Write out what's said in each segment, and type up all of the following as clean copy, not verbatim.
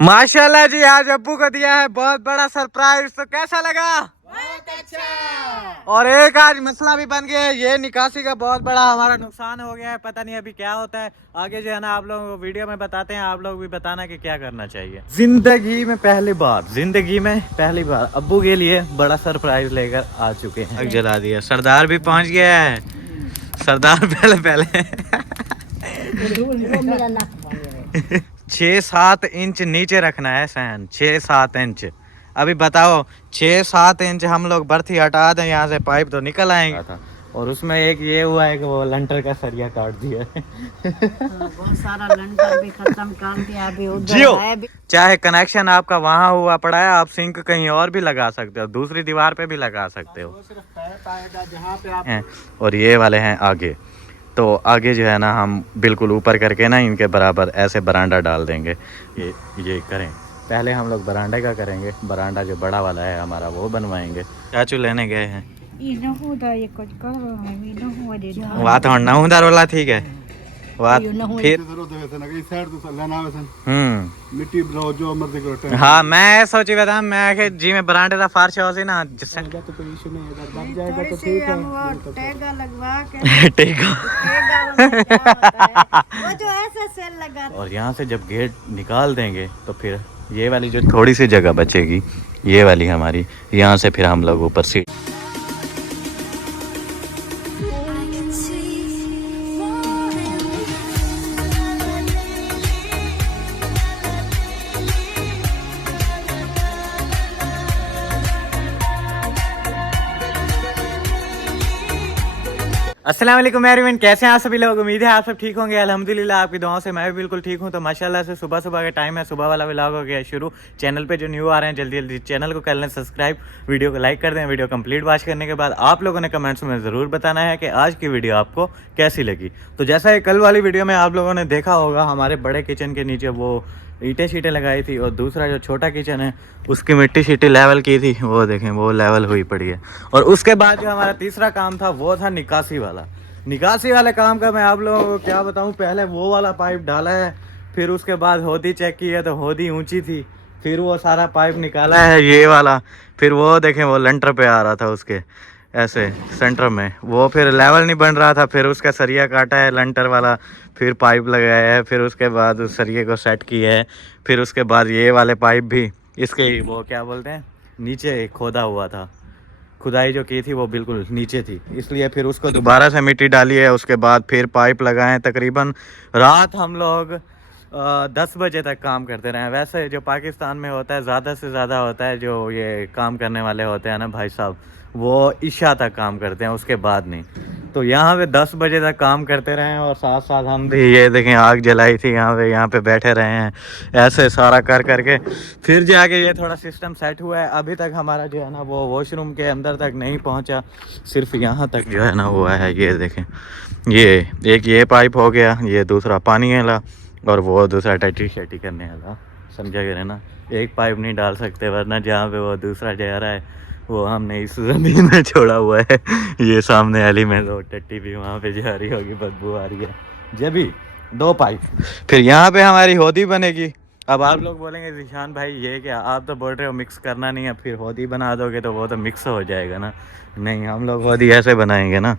माशाल्लाह जी, आज अब्बू को दिया है बहुत बड़ा सरप्राइज। तो कैसा लगा? बहुत अच्छा। और एक आज मसला भी बन गया है, ये निकासी का बहुत बड़ा हमारा नुकसान हो गया है। पता नहीं अभी क्या होता है आगे, जो है ना आप लोग वीडियो में बताते हैं। आप लोग भी बताना कि क्या करना चाहिए। जिंदगी में पहली बार अब्बू के लिए बड़ा सरप्राइज लेकर आ चुके हैं। आग जला दिया, सरदार भी पहुंच गया है। सरदार पहले 6-7 इंच नीचे रखना है फैन, 6-7 इंच। अभी बताओ 6-7 इंच हम लोग बर्थी हटा दें यहाँ से, पाइप तो निकल आएंगे। और उसमें एक ये हुआ है कि वो लंटर का सरिया काट दिया है। बहुत सारा लंटर भी खत्म कर दिया। अभी जियो, उधर है भी। चाहे कनेक्शन आपका वहाँ हुआ पड़ा है, आप सिंक कहीं और भी लगा सकते हो, दूसरी दीवार पे भी लगा सकते हो। जहाँ पे आप हैं और ये वाले हैं आगे। तो आगे जो है ना हम बिल्कुल ऊपर करके ना इनके बराबर ऐसे बरांडा डाल देंगे। ये करें, पहले हम लोग बरांडे का करेंगे। बरांडा जो बड़ा वाला है हमारा वो बनवाएंगे। चाचू लेने गए हैं वहाँ तो नहुदार वाला, ठीक है वहाँ फिर मिट्टी जो मर्जी करो। हाँ मैं सोची बता मैं कि जी में बरांडे का फर्श हो सी ना जिससे तो कोई इशू नहीं है, अगर बन जाएगा तो ठीक है। टेगा लगवा के टेका। वो जो ऐसा सेल लगा। और यहाँ से जब गेट निकाल देंगे तो फिर ये वाली जो थोड़ी सी जगह बचेगी, ये वाली हमारी, यहाँ से फिर हम लोग ऊपर सीट। अस्सलाम वालेकुम एवरीवन, कैसे हैं आप सभी लोग? उम्मीद है आप सब ठीक होंगे। अल्हम्दुलिल्लाह आपकी दुआओं से मैं भी बिल्कुल ठीक हूं। तो माशाल्लाह से सुबह सुबह का टाइम है, सुबह वाला व्लॉग हो गया शुरू। चैनल पे जो न्यू आ रहे हैं जल्दी जल्दी चैनल को कर लें सब्सक्राइब, वीडियो को लाइक कर दें। वीडियो कंप्लीट वॉच करने के बाद आप लोगों ने कमेंट्स में ज़रूर बताना है कि आज की वीडियो आपको कैसी लगी। तो जैसा कि कल वाली वीडियो में आप लोगों ने देखा होगा, हमारे बड़े किचन के नीचे वो ईंटें शीटें लगाई थी, और दूसरा जो छोटा किचन है उसकी मिट्टी शीटी लेवल की थी, वो देखें वो लेवल हुई पड़ी है। और उसके बाद जो हमारा तीसरा काम था वो था निकासी वाला। निकासी वाले काम का मैं आप लोगों को क्या बताऊं। पहले वो वाला पाइप डाला है, फिर उसके बाद होदी चेक की है तो होदी ऊंची थी, फिर वो सारा पाइप निकाला है ये वाला, फिर वो देखें वो लेंटर पे आ रहा था उसके ऐसे सेंटर में, वो फिर लेवल नहीं बन रहा था। फिर उसका सरिया काटा है लेंटर वाला, फिर पाइप लगाया है, फिर उसके बाद उस सरिये को सेट किया है। फिर उसके बाद ये वाले पाइप भी इसके वो क्या बोलते हैं नीचे खोदा हुआ था, खुदाई जो की थी वो बिल्कुल नीचे थी, इसलिए फिर उसको दोबारा से मिट्टी डाली है। उसके बाद फिर पाइप लगाए। तकरीबन रात हम लोग 10 बजे तक काम करते रहे। वैसे जो पाकिस्तान में होता है ज़्यादा से ज़्यादा होता है, जो ये काम करने वाले होते हैं ना भाई साहब, वो इशा तक काम करते हैं, उसके बाद नहीं। तो यहाँ पे 10 बजे तक काम करते रहे हैं, और साथ साथ हम भी ये देखें आग जलाई थी यहाँ पे बैठे रहे हैं ऐसे सारा कर करके। फिर जाके ये थोड़ा सिस्टम सेट हुआ है। अभी तक हमारा जो है ना वो वॉशरूम के अंदर तक नहीं पहुँचा, सिर्फ यहाँ तक जो है ना हुआ है। ये देखें ये एक ये पाइप हो गया, ये दूसरा पानी वाला, और वो दूसरा टटी शटी करने वाला, समझा गया ना। एक पाइप नहीं डाल सकते वरना जहाँ पे वो दूसरा जा रहा है वो हमने इस ज़मीन में छोड़ा हुआ है। ये सामने वाली में तो टट्टी भी वहाँ पे जा रही होगी, बदबू आ रही है। जब भी 2 पाइप, फिर यहाँ पे हमारी होदी बनेगी। अब आप लोग बोलेंगे जिशान भाई ये क्या, आप तो बोल रहे हो मिक्स करना नहीं है, फिर होदी बना दोगे तो वो तो मिक्स हो जाएगा ना। नहीं, हम लोग होदी ऐसे बनाएंगे ना,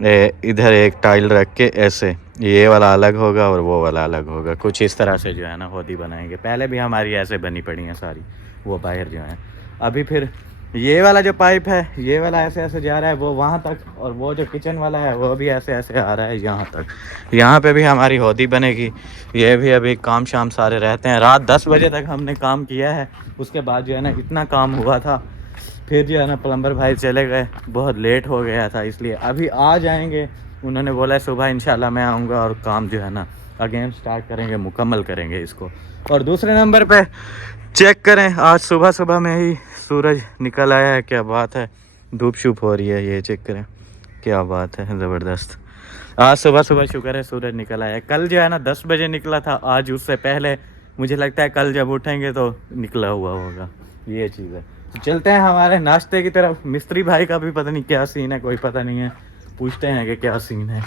इधर एक टाइल रख के ऐसे, ये वाला अलग होगा और वो वाला अलग होगा, कुछ इस तरह से जो है ना होदी बनाएंगे। पहले भी हमारी ऐसे बनी पड़ी हैं सारी, वो बाहर जो है। अभी फिर ये वाला जो पाइप है ये वाला ऐसे ऐसे जा रहा है वो वहाँ तक, और वो जो किचन वाला है वो भी ऐसे ऐसे आ रहा है यहाँ तक। यहाँ पे भी हमारी होदी बनेगी। ये भी अभी काम शाम सारे रहते हैं। रात 10 बजे तक हमने काम किया है, उसके बाद जो है ना इतना काम हुआ था। फिर जो है ना प्लम्बर भाई चले गए, बहुत लेट हो गया था, इसलिए अभी आ जाएंगे। उन्होंने बोला सुबह इंशाल्लाह मैं आऊँगा और काम जो है ना अगेन स्टार्ट करेंगे, मुकम्मल करेंगे इसको। और दूसरे नंबर पे चेक करें, आज सुबह सुबह में ही सूरज निकल आया है। क्या बात है, धूप शूप हो रही है, ये चेक करें, क्या बात है, ज़बरदस्त। आज सुबह सुबह शुक्र है सूरज निकल आया है। कल जो है ना 10 बजे निकला था, आज उससे पहले मुझे लगता है कल जब उठेंगे तो निकला हुआ होगा, ये चीज़ है। तो चलते हैं हमारे नाश्ते की तरफ। मिस्त्री भाई का भी पता नहीं क्या सीन है, कोई पता नहीं है, पूछते हैं कि क्या सीन है।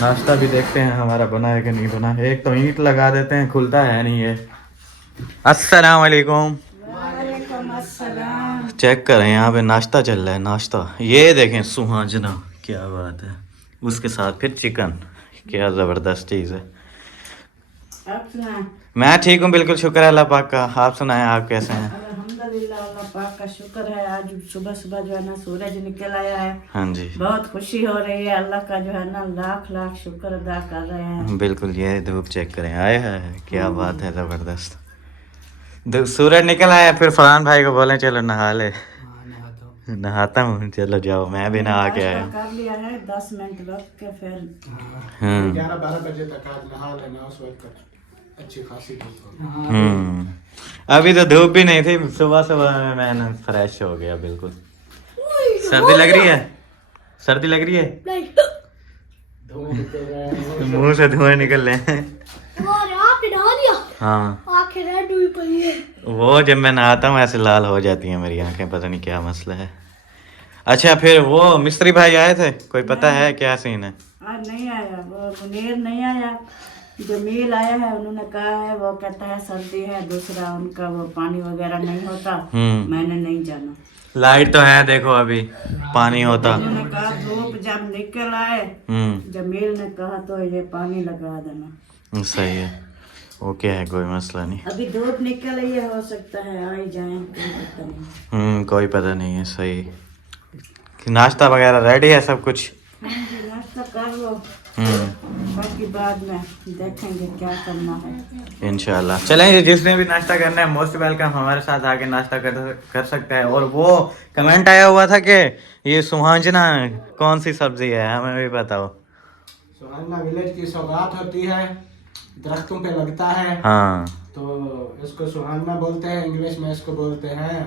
नाश्ता भी देखते हैं हमारा बना है कि नहीं बना है। एक तो ईंट लगा देते हैं, खुलता है नहीं है। अस्सलाम वालेकुम। वालेकुम अस्सलाम। चेक करें यहाँ पे नाश्ता चल रहा है, नाश्ता। ये देखें सुहाजना, क्या बात है। उसके साथ फिर चिकन, क्या ज़बरदस्त चीज़ है। आप सुनाएं। मैं ठीक हूँ बिल्कुल, शुक्र है अल्लाह पाक का। आप सुनाएं, आप कैसे हैं? अल्हम्दुलिल्लाह, अल्लाह पाक का शुक्र है। आज सुबह सुबह जो है ना सूरज निकल आया है, हाँ जी बहुत खुशी हो रही है। अल्लाह का जो है ना लाख लाख शुक्र अदा कर रहे हैं। बिल्कुल। ये धूप चेक करें, आए है क्या बात है, ज़बरदस्त। सूरज निकल आया, फिर फरहान भाई को बोले चलो नहा ले। नहाता हूँ, चलो जाओ, मैं भी नहा के आया। नाश्ता कर लिया है, 10 मिनट रख के फिर 11-12 बजे तक आज नहा लेना, उस वक्त अच्छी खासी धूप होगी। अभी तो धूप भी नहीं थी, सुबह सुबह में मैंने फ्रेश हो गया बिल्कुल। सर्दी लग रही है? सर्दी लग रही है? धुआं निकल रहा है। मुंह से धुआं निकल रहे हैं। और आपने नहा दिया? हाँ, आंखें रेड हुई पड़ी है। वो जब मैं नहाता हूँ ऐसे लाल हो जाती हैं मेरी आंखें, पता नहीं क्या मसला है। अच्छा, फिर वो मिस्त्री भाई आए थे, कोई पता है क्या सीन है? आज नहीं आया, वो मुनीर नहीं आया। जमील आया है, उन्होंने कहा है, वो कहता है सर्दी है, दूसरा उनका वो पानी वगैरह नहीं होता। मैंने नहीं जाना। लाइट तो है देखो, अभी पानी होता। उन्होंने कहा धूप जब निकल आए, जमील ने कहा तो ये पानी लगा देना। सही है, ओके है, कोई मसला नहीं। अभी धूप निकल रही है, हो सकता है आ ही जाए, कोई पता नहीं। कोई पता नहीं है, सही। नाश्ता वगैरह रेडी है सब कुछ? हाँ जी, नाश्ता कर लो, बाकी बाद में देखेंगे क्या करना है। इंशाल्लाह। चलें, जिसने भी नाश्ता करना है मोस्ट वेलकम, हमारे साथ आके नाश्ता कर सकता है। और वो कमेंट आया हुआ था कि ये सुहाजना कौन सी सब्जी है, हमें भी बताओ। सुहाना विलेज की सौगात होती है, दरख्तों पे लगता है। हाँ, तो इसको सुहाना बोलते हैं, इंग्लिश में इसको बोलते हैं,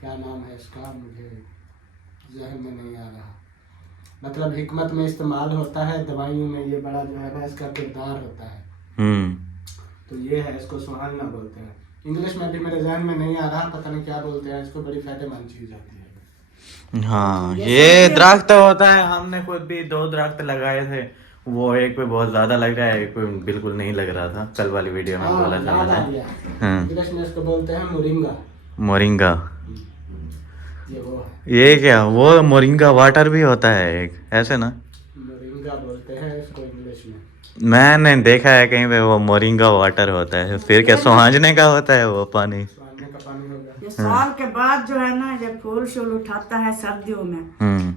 क्या नाम है इसका, मुझे जहन में नहीं आ रहा। मतलब हिकमत में इस्तेमाल होता है, दवाइयों में ये बड़ा जो है ना इसका किरदार होता है। तो ये है, इसको सुहाना बोलते हैं। इंग्लिश में भी मेरे जहन में नहीं आ रहा, पता नहीं क्या बोलते हैं इसको, बड़ी फायदेमंद चीज होती है। हाँ, ये दरख्त होता है। हमने खुद भी 2 दरख्त लगाए थे, वो एक पे बहुत ज्यादा लग रहा है, एक पे बिल्कुल नहीं लग रहा था। कल वाली वीडियो में बोला था मैंने। इंग्लिश में इसको बोलते हैं मोरिंगा। मोरिंगा, ये वो है, ये क्या, वो मोरिंगा वाटर भी होता है एक, ऐसे ना? मोरिंगा बोलते हैं इसको इंग्लिश में। मैंने देखा है कहीं पे वो मोरिंगा वाटर होता है, फिर क्या सुहाजने का होता है वो पानी? सुहाने का पानी होगा। ये साल के बाद जो है ना, ये फूल शूल उठाता है सर्दियों में,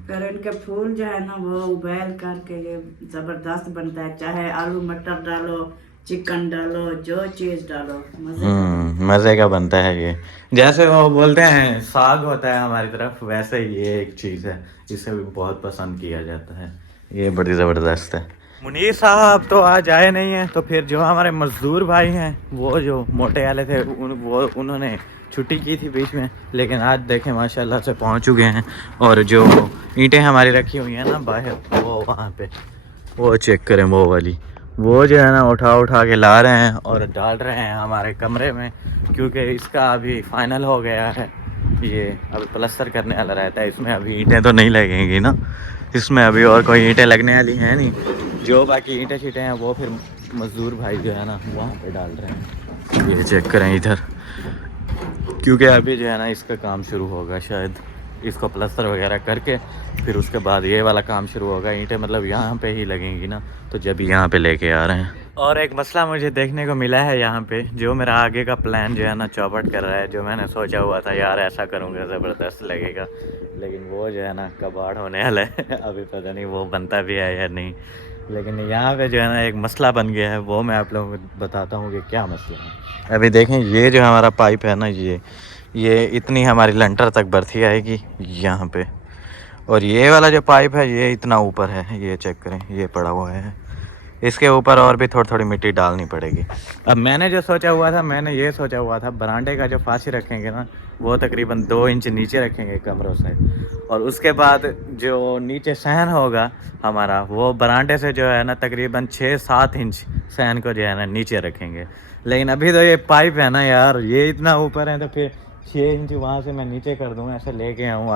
फिर इनके फूल जो है ना वो उबाल करके ये जबरदस्त बनता है। चाहे आलू मटर डालो, चिकन डालो, जो चीज डालो, मजे का बनता है ये। जैसे वो बोलते हैं साग होता है हमारी तरफ, वैसे ही ये एक चीज है, इसे भी बहुत पसंद किया जाता है। ये बड़ी जबरदस्त है। मुनीर साहब तो आज आए नहीं हैं, तो फिर जो हमारे मजदूर भाई हैं, वो जो मोटे वाले थे, उन्होंने छुट्टी की थी बीच में, लेकिन आज देखें माशाल्लाह से पहुंच चुके हैं। और जो ईंटें हमारी रखी हुई हैं ना बाहर, वो वहाँ पे, वो चेक करें, वो वाली, वो जो है ना उठा के ला रहे हैं और डाल रहे हैं हमारे कमरे में, क्योंकि इसका अभी फाइनल हो गया है। ये अभी प्लस्तर करने वाला रहता है, इसमें अभी ईंटें तो नहीं लगेंगी ना, इसमें अभी और कोई ईंटें लगने वाली हैं नहीं। जो बाकी ईंटें शीटें हैं वो फिर मजदूर भाई जो है ना वहाँ पे डाल रहे हैं। ये चेक करें इधर, क्योंकि अभी जो है ना इसका काम शुरू होगा, शायद इसको प्लस्तर वगैरह करके फिर उसके बाद ये वाला काम शुरू होगा। ईंटें मतलब यहाँ पे ही लगेंगी ना, तो जब यहाँ पे लेके आ रहे हैं। और एक मसला मुझे देखने को मिला है यहाँ पे, जो मेरा आगे का प्लान जो है ना चौपट कर रहा है। जो मैंने सोचा हुआ था यार ऐसा करूँगा ज़बरदस्त लगेगा, लेकिन वो जो है ना कबाड़ होने वाला है अभी पता नहीं वो बनता भी है या नहीं। लेकिन यहाँ पे जो है ना एक मसला बन गया है, वो मैं आप लोगों को बताता हूँ कि क्या मसला है। अभी देखें, ये जो हमारा पाइप है ना, ये इतनी हमारी लंटर तक बरथी आएगी यहाँ पे, और ये वाला जो पाइप है ये इतना ऊपर है, ये चेक करें, ये पड़ा हुआ है। इसके ऊपर और भी थोड़ी थोड़ी मिट्टी डालनी पड़ेगी। अब मैंने जो सोचा हुआ था, मैंने ये सोचा हुआ था बरांडे का जो फांसी रखेंगे ना, वो तकरीबन 2 इंच नीचे रखेंगे कमरों से, और उसके बाद जो नीचे सहन होगा हमारा, वो बरांडे से जो है ना तकरीबन 6-7 इंच सहन को जो है ना नीचे रखेंगे। लेकिन अभी तो ये पाइप है ना यार, ये इतना ऊपर है, तो फिर 6 इंच वहाँ से मैं नीचे कर दूँ, ऐसे लेके आऊँ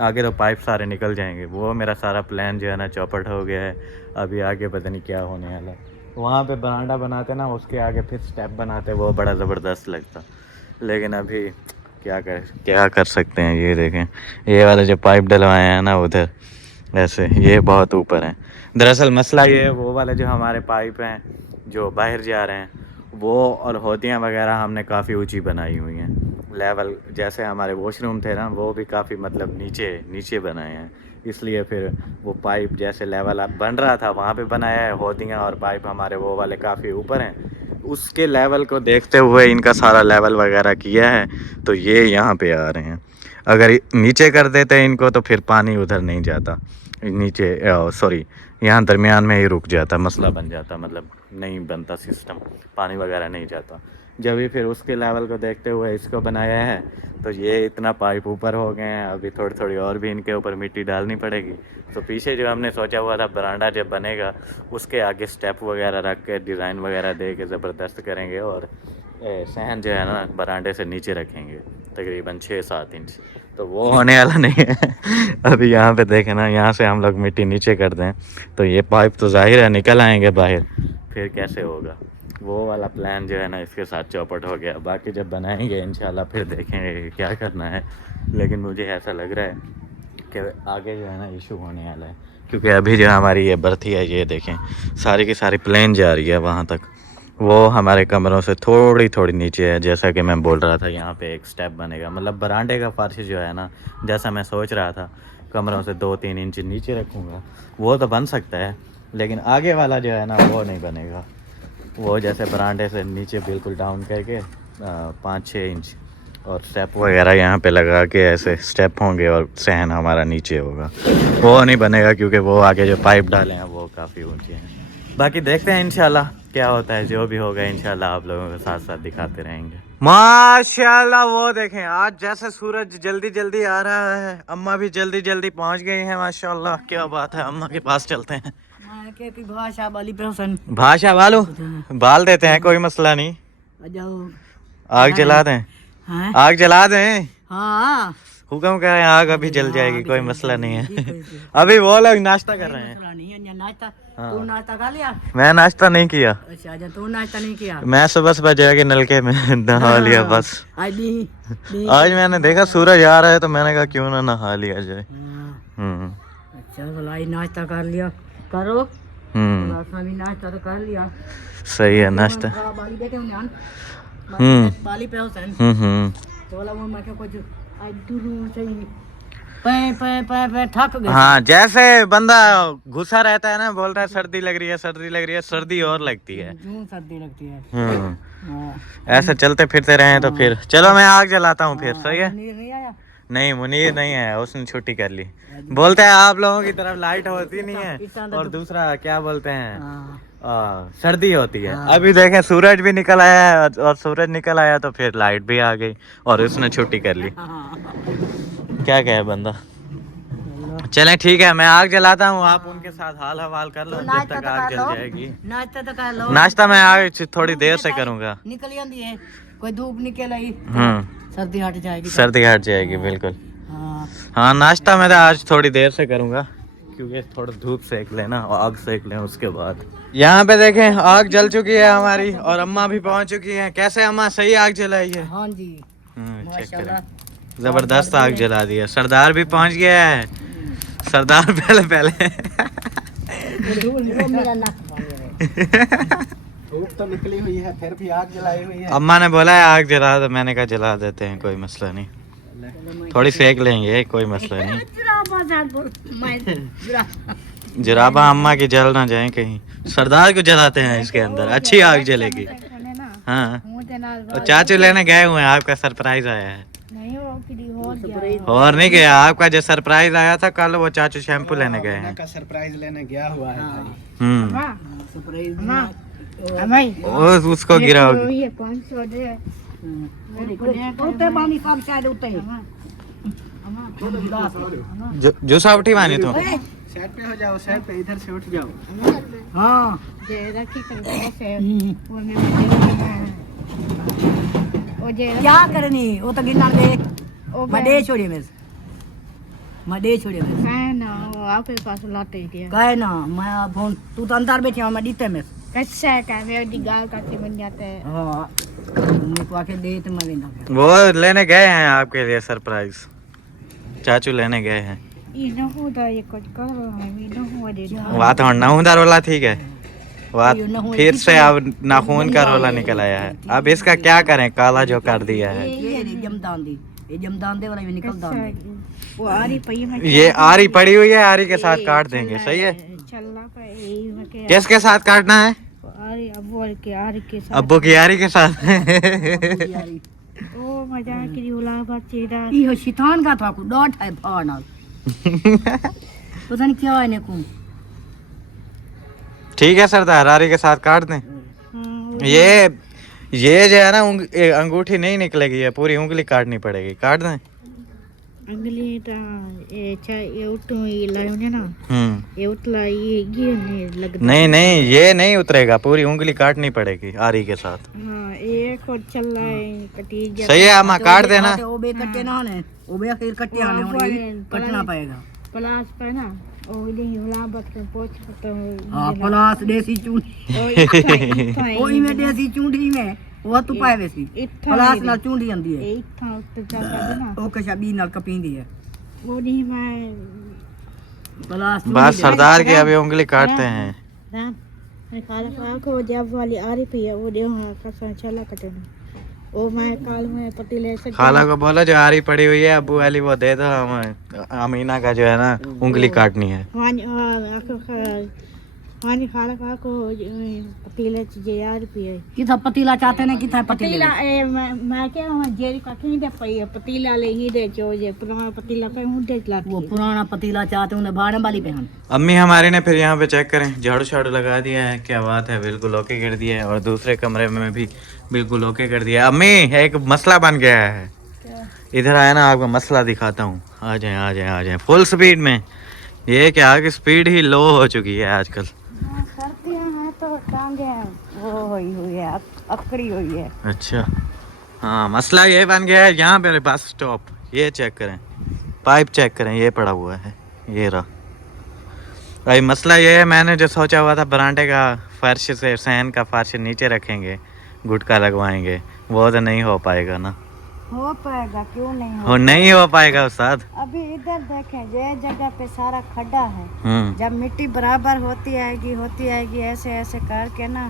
आगे तो पाइप सारे निकल जाएंगे। वो मेरा सारा प्लान जो है ना चौपट हो गया है। अभी आगे पता नहीं क्या होने वाला है। वहाँ पे बरांडा बनाते ना, उसके आगे फिर स्टेप बनाते, वो बड़ा ज़बरदस्त लगता। लेकिन अभी क्या कर सकते हैं। ये देखें, ये वाले जो पाइप डलवाए हैं ना उधर, ऐसे ये बहुत ऊपर हैं। दरअसल मसला ये है, वो वाले जो हमारे पाइप हैं जो बाहर जा रहे हैं, वो और होदियाँ वगैरह हमने काफ़ी ऊंची बनाई हुई हैं। लेवल जैसे हमारे वॉशरूम थे ना, वो भी काफ़ी मतलब नीचे बनाए हैं, इसलिए फिर वो पाइप जैसे लेवल बन रहा था वहाँ पे बनाया है। होदियाँ और पाइप हमारे वो वाले काफ़ी ऊपर हैं, उसके लेवल को देखते हुए इनका सारा लेवल वगैरह किया है, तो ये यहाँ पे आ रहे हैं। अगर नीचे कर देते इनको तो फिर पानी उधर नहीं जाता नीचे, सॉरी यहाँ दरमियान में ही रुक जाता, मसला बन जाता, मतलब नहीं बनता सिस्टम, पानी वगैरह नहीं जाता। जब भी फिर उसके लेवल को देखते हुए इसको बनाया है, तो ये इतना पाइप ऊपर हो गए हैं। अभी थोड़ी और भी इनके ऊपर मिट्टी डालनी पड़ेगी। तो पीछे जो हमने सोचा हुआ था बरांडा जब बनेगा, उसके आगे स्टेप वगैरह रख के डिज़ाइन वगैरह दे के ज़बरदस्त करेंगे, और सहन जो है ना बरांडे से नीचे रखेंगे तकरीबन 6-7 इंच। तो वो होने वाला नहीं है। अभी यहाँ पे देखें ना, यहाँ से हम लोग मिट्टी नीचे कर दें तो ये पाइप तो जाहिर है निकल आएंगे बाहर, फिर कैसे होगा। वो वाला प्लान जो है ना इसके साथ चौपट हो गया। बाकी जब बनाएंगे इंशाल्लाह फिर देखेंगे कि क्या करना है। लेकिन मुझे ऐसा लग रहा है कि आगे जो है ना इशू होने वाला है, क्योंकि अभी जो हमारी ये बर्थी है, ये देखें सारी की सारी प्लेन जा रही है वहाँ तक, वो हमारे कमरों से थोड़ी नीचे है। जैसा कि मैं बोल रहा था, यहाँ पे एक स्टेप बनेगा, मतलब बरांडे का फर्श जो है ना, जैसा मैं सोच रहा था कमरों से 2-3 इंच नीचे रखूँगा, वो तो बन सकता है। लेकिन आगे वाला जो है ना वो नहीं बनेगा। वो जैसे बरांडे से नीचे बिल्कुल डाउन करके 5-6 इंच और स्टेप वगैरह यहाँ पे लगा के ऐसे स्टेप होंगे और सहन हमारा नीचे होगा। वो नहीं बनेगा क्योंकि वो आगे जो पाइप डाले हैं वो काफ़ी ऊंचे हैं। बाकी देखते हैं इंशाल्लाह क्या होता है। जो भी होगा इंशाल्लाह आप लोगों के साथ साथ दिखाते रहेंगे। माशाल्लाह वो देखें, आज जैसे सूरज जल्दी आ रहा है, अम्मा भी जल्दी पहुंच गई हैं माशाल्लाह। क्या बात है, अम्मा के पास चलते हैं। भाषा वालों बाल देते हैं, कोई मसला नहीं। आग जला दें, आग जला दें। हाँ हुक्म करें, आग अभी जल जाएगी, कोई मसला नहीं है। अभी वो लोग नाश्ता कर रहे हैं। तू नाश्ता कर लिया? मैं नाश्ता नहीं किया। अच्छा, तू नाश्ता नहीं किया? मैं सुबह जाके नलके में नहा लिया बस। आज मैंने देखा सूरज आ रहा है तो मैंने कहा क्यों ना नहा लिया जाए। अच्छा भलाई नाश्ता कर लिया, करो। भी नाश्ता तो कर लिया। सही है नाश्ता। बाली पे हुसैन थक गए। हाँ, जैसे बंदा घुसा रहता है ना, बोल रहा है सर्दी लग रही है, सर्दी और लगती है। सर्दी लगती है। ऐसे चलते फिरते रहे तो फिर चलो मैं आग जलाता हूँ फिर। सही है। नहीं आया? नहीं, मुनीर नहीं है, उसने छुट्टी कर ली। बोलते हैं आप लोगों की तरफ लाइट होती नहीं है, और दूसरा क्या बोलते हैं, सर्दी होती है। अभी देखें सूरज भी निकल आया है, और सूरज निकल आया तो फिर लाइट भी आ गई और उसने छुट्टी कर ली। क्या कहे बंदा। चलें ठीक है, मैं आग जलाता हूँ, आप उनके साथ हाल हवाल कर लो जब तक आग जल जाएगी। नाश्ता तो कर लो। नाश्ता मैं आगे थोड़ी देर से करूँगा। निकल जाती है, कोई धूप निकल आई सर्दी हट जाएगी। सर्दी हट जाएगी बिल्कुल। हाँ, नाश्ता मैं तो आज थोड़ी देर से करूँगा, क्योंकि थोड़ा धूप सेक लेना, आग सेक लें उसके बाद। यहाँ पे देखें आग जल चुकी है हमारी, और अम्मा भी पहुँच चुकी हैं। कैसे अम्मा, सही आग जलाई है? हाँ जी, चेक करें, जबरदस्त आग जला दी है। सरदार भी पहुँच गया है। सरदार पहले धूप तो निकली हुई है, फिर भी आग जलाई हुई है। अम्मा ने बोला है आग जला दो, मैंने कहा जला देते हैं, कोई मसला नहीं, थोड़ी सेक लेंगे, कोई मसला नहीं। जुराबा अम्मा की जल ना जाए कहीं। सरदार को जलाते हैं इसके अंदर, अच्छी आग जलेगी। हाँ, और चाचू लेने गए हुए हैं, आपका सरप्राइज आया है। और नहीं गया, आपका जो सरप्राइज आया था कल, वो चाचू शैम्पू लेने गए हैं। सरप्राइज लेने गया हुआ है भाई। उसको गिरा होगी। जो सा उठी मानी तो साइड पे हो जाओ, साइड पे, इधर से उठ जाओ। हाँ, क्या करनी, वो तो गिरना दे। मडे छोड़िए में, मडे छोड़िए में। ना वो आपके पास लाते क्या? कहे ना, मैं फोन तू तो अंदर बैठी हूँ, मैं डीते में। कैसे कैमरे दिगाल करके बन जाते हैं हाँ मम्मी को आके दे तो मैं ना वो लेने गए हैं आपके लिए सरप्राइज, चाचू लेने गए हैं। ये ना होता ये कुछ कर रहा है ये ना हो दे बात और नाखूनदार वाला ठीक है, बात फिर से अब नाखून का रोला निकल आया है। अब इसका क्या करें, काला जो कर दिया है। ये जमदान दी, ये जमदान दे वाला भी निकल दान दे। वो आ रही पई में ये आरी पड़ी हुई है, आरी के साथ काट देंगे, सही है। चलना पे यही में के किसके साथ काटना है? आरी अब्बू के आरी के साथ अब्बू की आरी के साथ। ओ मजा की उला बचेदा ये शैतान का था को डॉट है फाना पता नहीं क्या है ने को। ठीक है सरदार, आरी के साथ काट दें। ये जो है ना अंगूठी नहीं निकलेगी, ये पूरी उंगली काटनी पड़ेगी, काट दें। अंगली ता ये उठो ये लायो ने ना ये उतला ये नहीं लगता। नहीं ये नहीं उतरेगा, पूरी उंगली काटनी पड़ेगी आरी के साथ। हाँ एक और चल रहा है कटी जा सही है, हम काट देना। ओ बे कट्टे ना ने ओ बे आखिर कट्टे आने होंगे कटना पड़ेगा। प्लास पे ना ओ नहीं होला बट के पोछ तो हां प्लास देसी चूंडी ओई में देसी चूंडी में वो तू पाए वैसी प्लास ना चूंडी आंदी है एक था तो चलता ना ओ के शबी नाल कपींदी है वो नहीं मैं प्लास बस सरदार की अभी उंगली काटते हैं। दान मैं काला को जब वाली आ रही पई है वो दे हां कसम चला कटे ना ओ मैं काल में पतीले से खाला को बोला जो आरी पड़ी हुई है अब्बू वाली वो दे दो, हमें अमीना का जो है ना उंगली काटनी है। हां खाला को पतीले जे यार पिए किथा पतीला चाहते ने किथा पतीला मैं क्या जेरी का की दे पई पतीला ले ही दे जो ये पुराना पतीला पे हूं दे ला वो पुराना पतीला चाहते उन्हें बाड़े वाली पे हम। अम्मी हमारी ने फिर यहाँ पे चेक करें, झाड़ू शाड़ू लगा दिया है, क्या बात है, बिल्कुल ओके कर दिया है। और दूसरे कमरे में भी बिल्कुल ओके कर दिया। अम्मी एक मसला बन गया है, इधर आया ना आपको मसला दिखाता हूँ। आ जाए आ जाए आ जाए फुल स्पीड में। ये क्या कि स्पीड ही लो हो चुकी है आजकल। सर्दियां हैं तो टांगे वो हुई है अकड़ी हुई है। अच्छा हाँ, मसला ये बन गया है यहाँ पे बस स्टॉप। ये चेक करें, पाइप चेक करें, ये पड़ा हुआ है, ये रहा भाई। मसला ये है, मैंने जो सोचा हुआ था बरांडे का फर्श से सहन का फर्श नीचे रखेंगे, गुटका लगवाएंगे, वो तो नहीं हो पाएगा ना। हो पाएगा क्यों नहीं हो नहीं हो पाएगा उस्ताद। अभी इधर देखें ये जगह पे सारा खड्डा है, हम्म, जब मिट्टी बराबर होती आएगी ऐसे ऐसे करके ना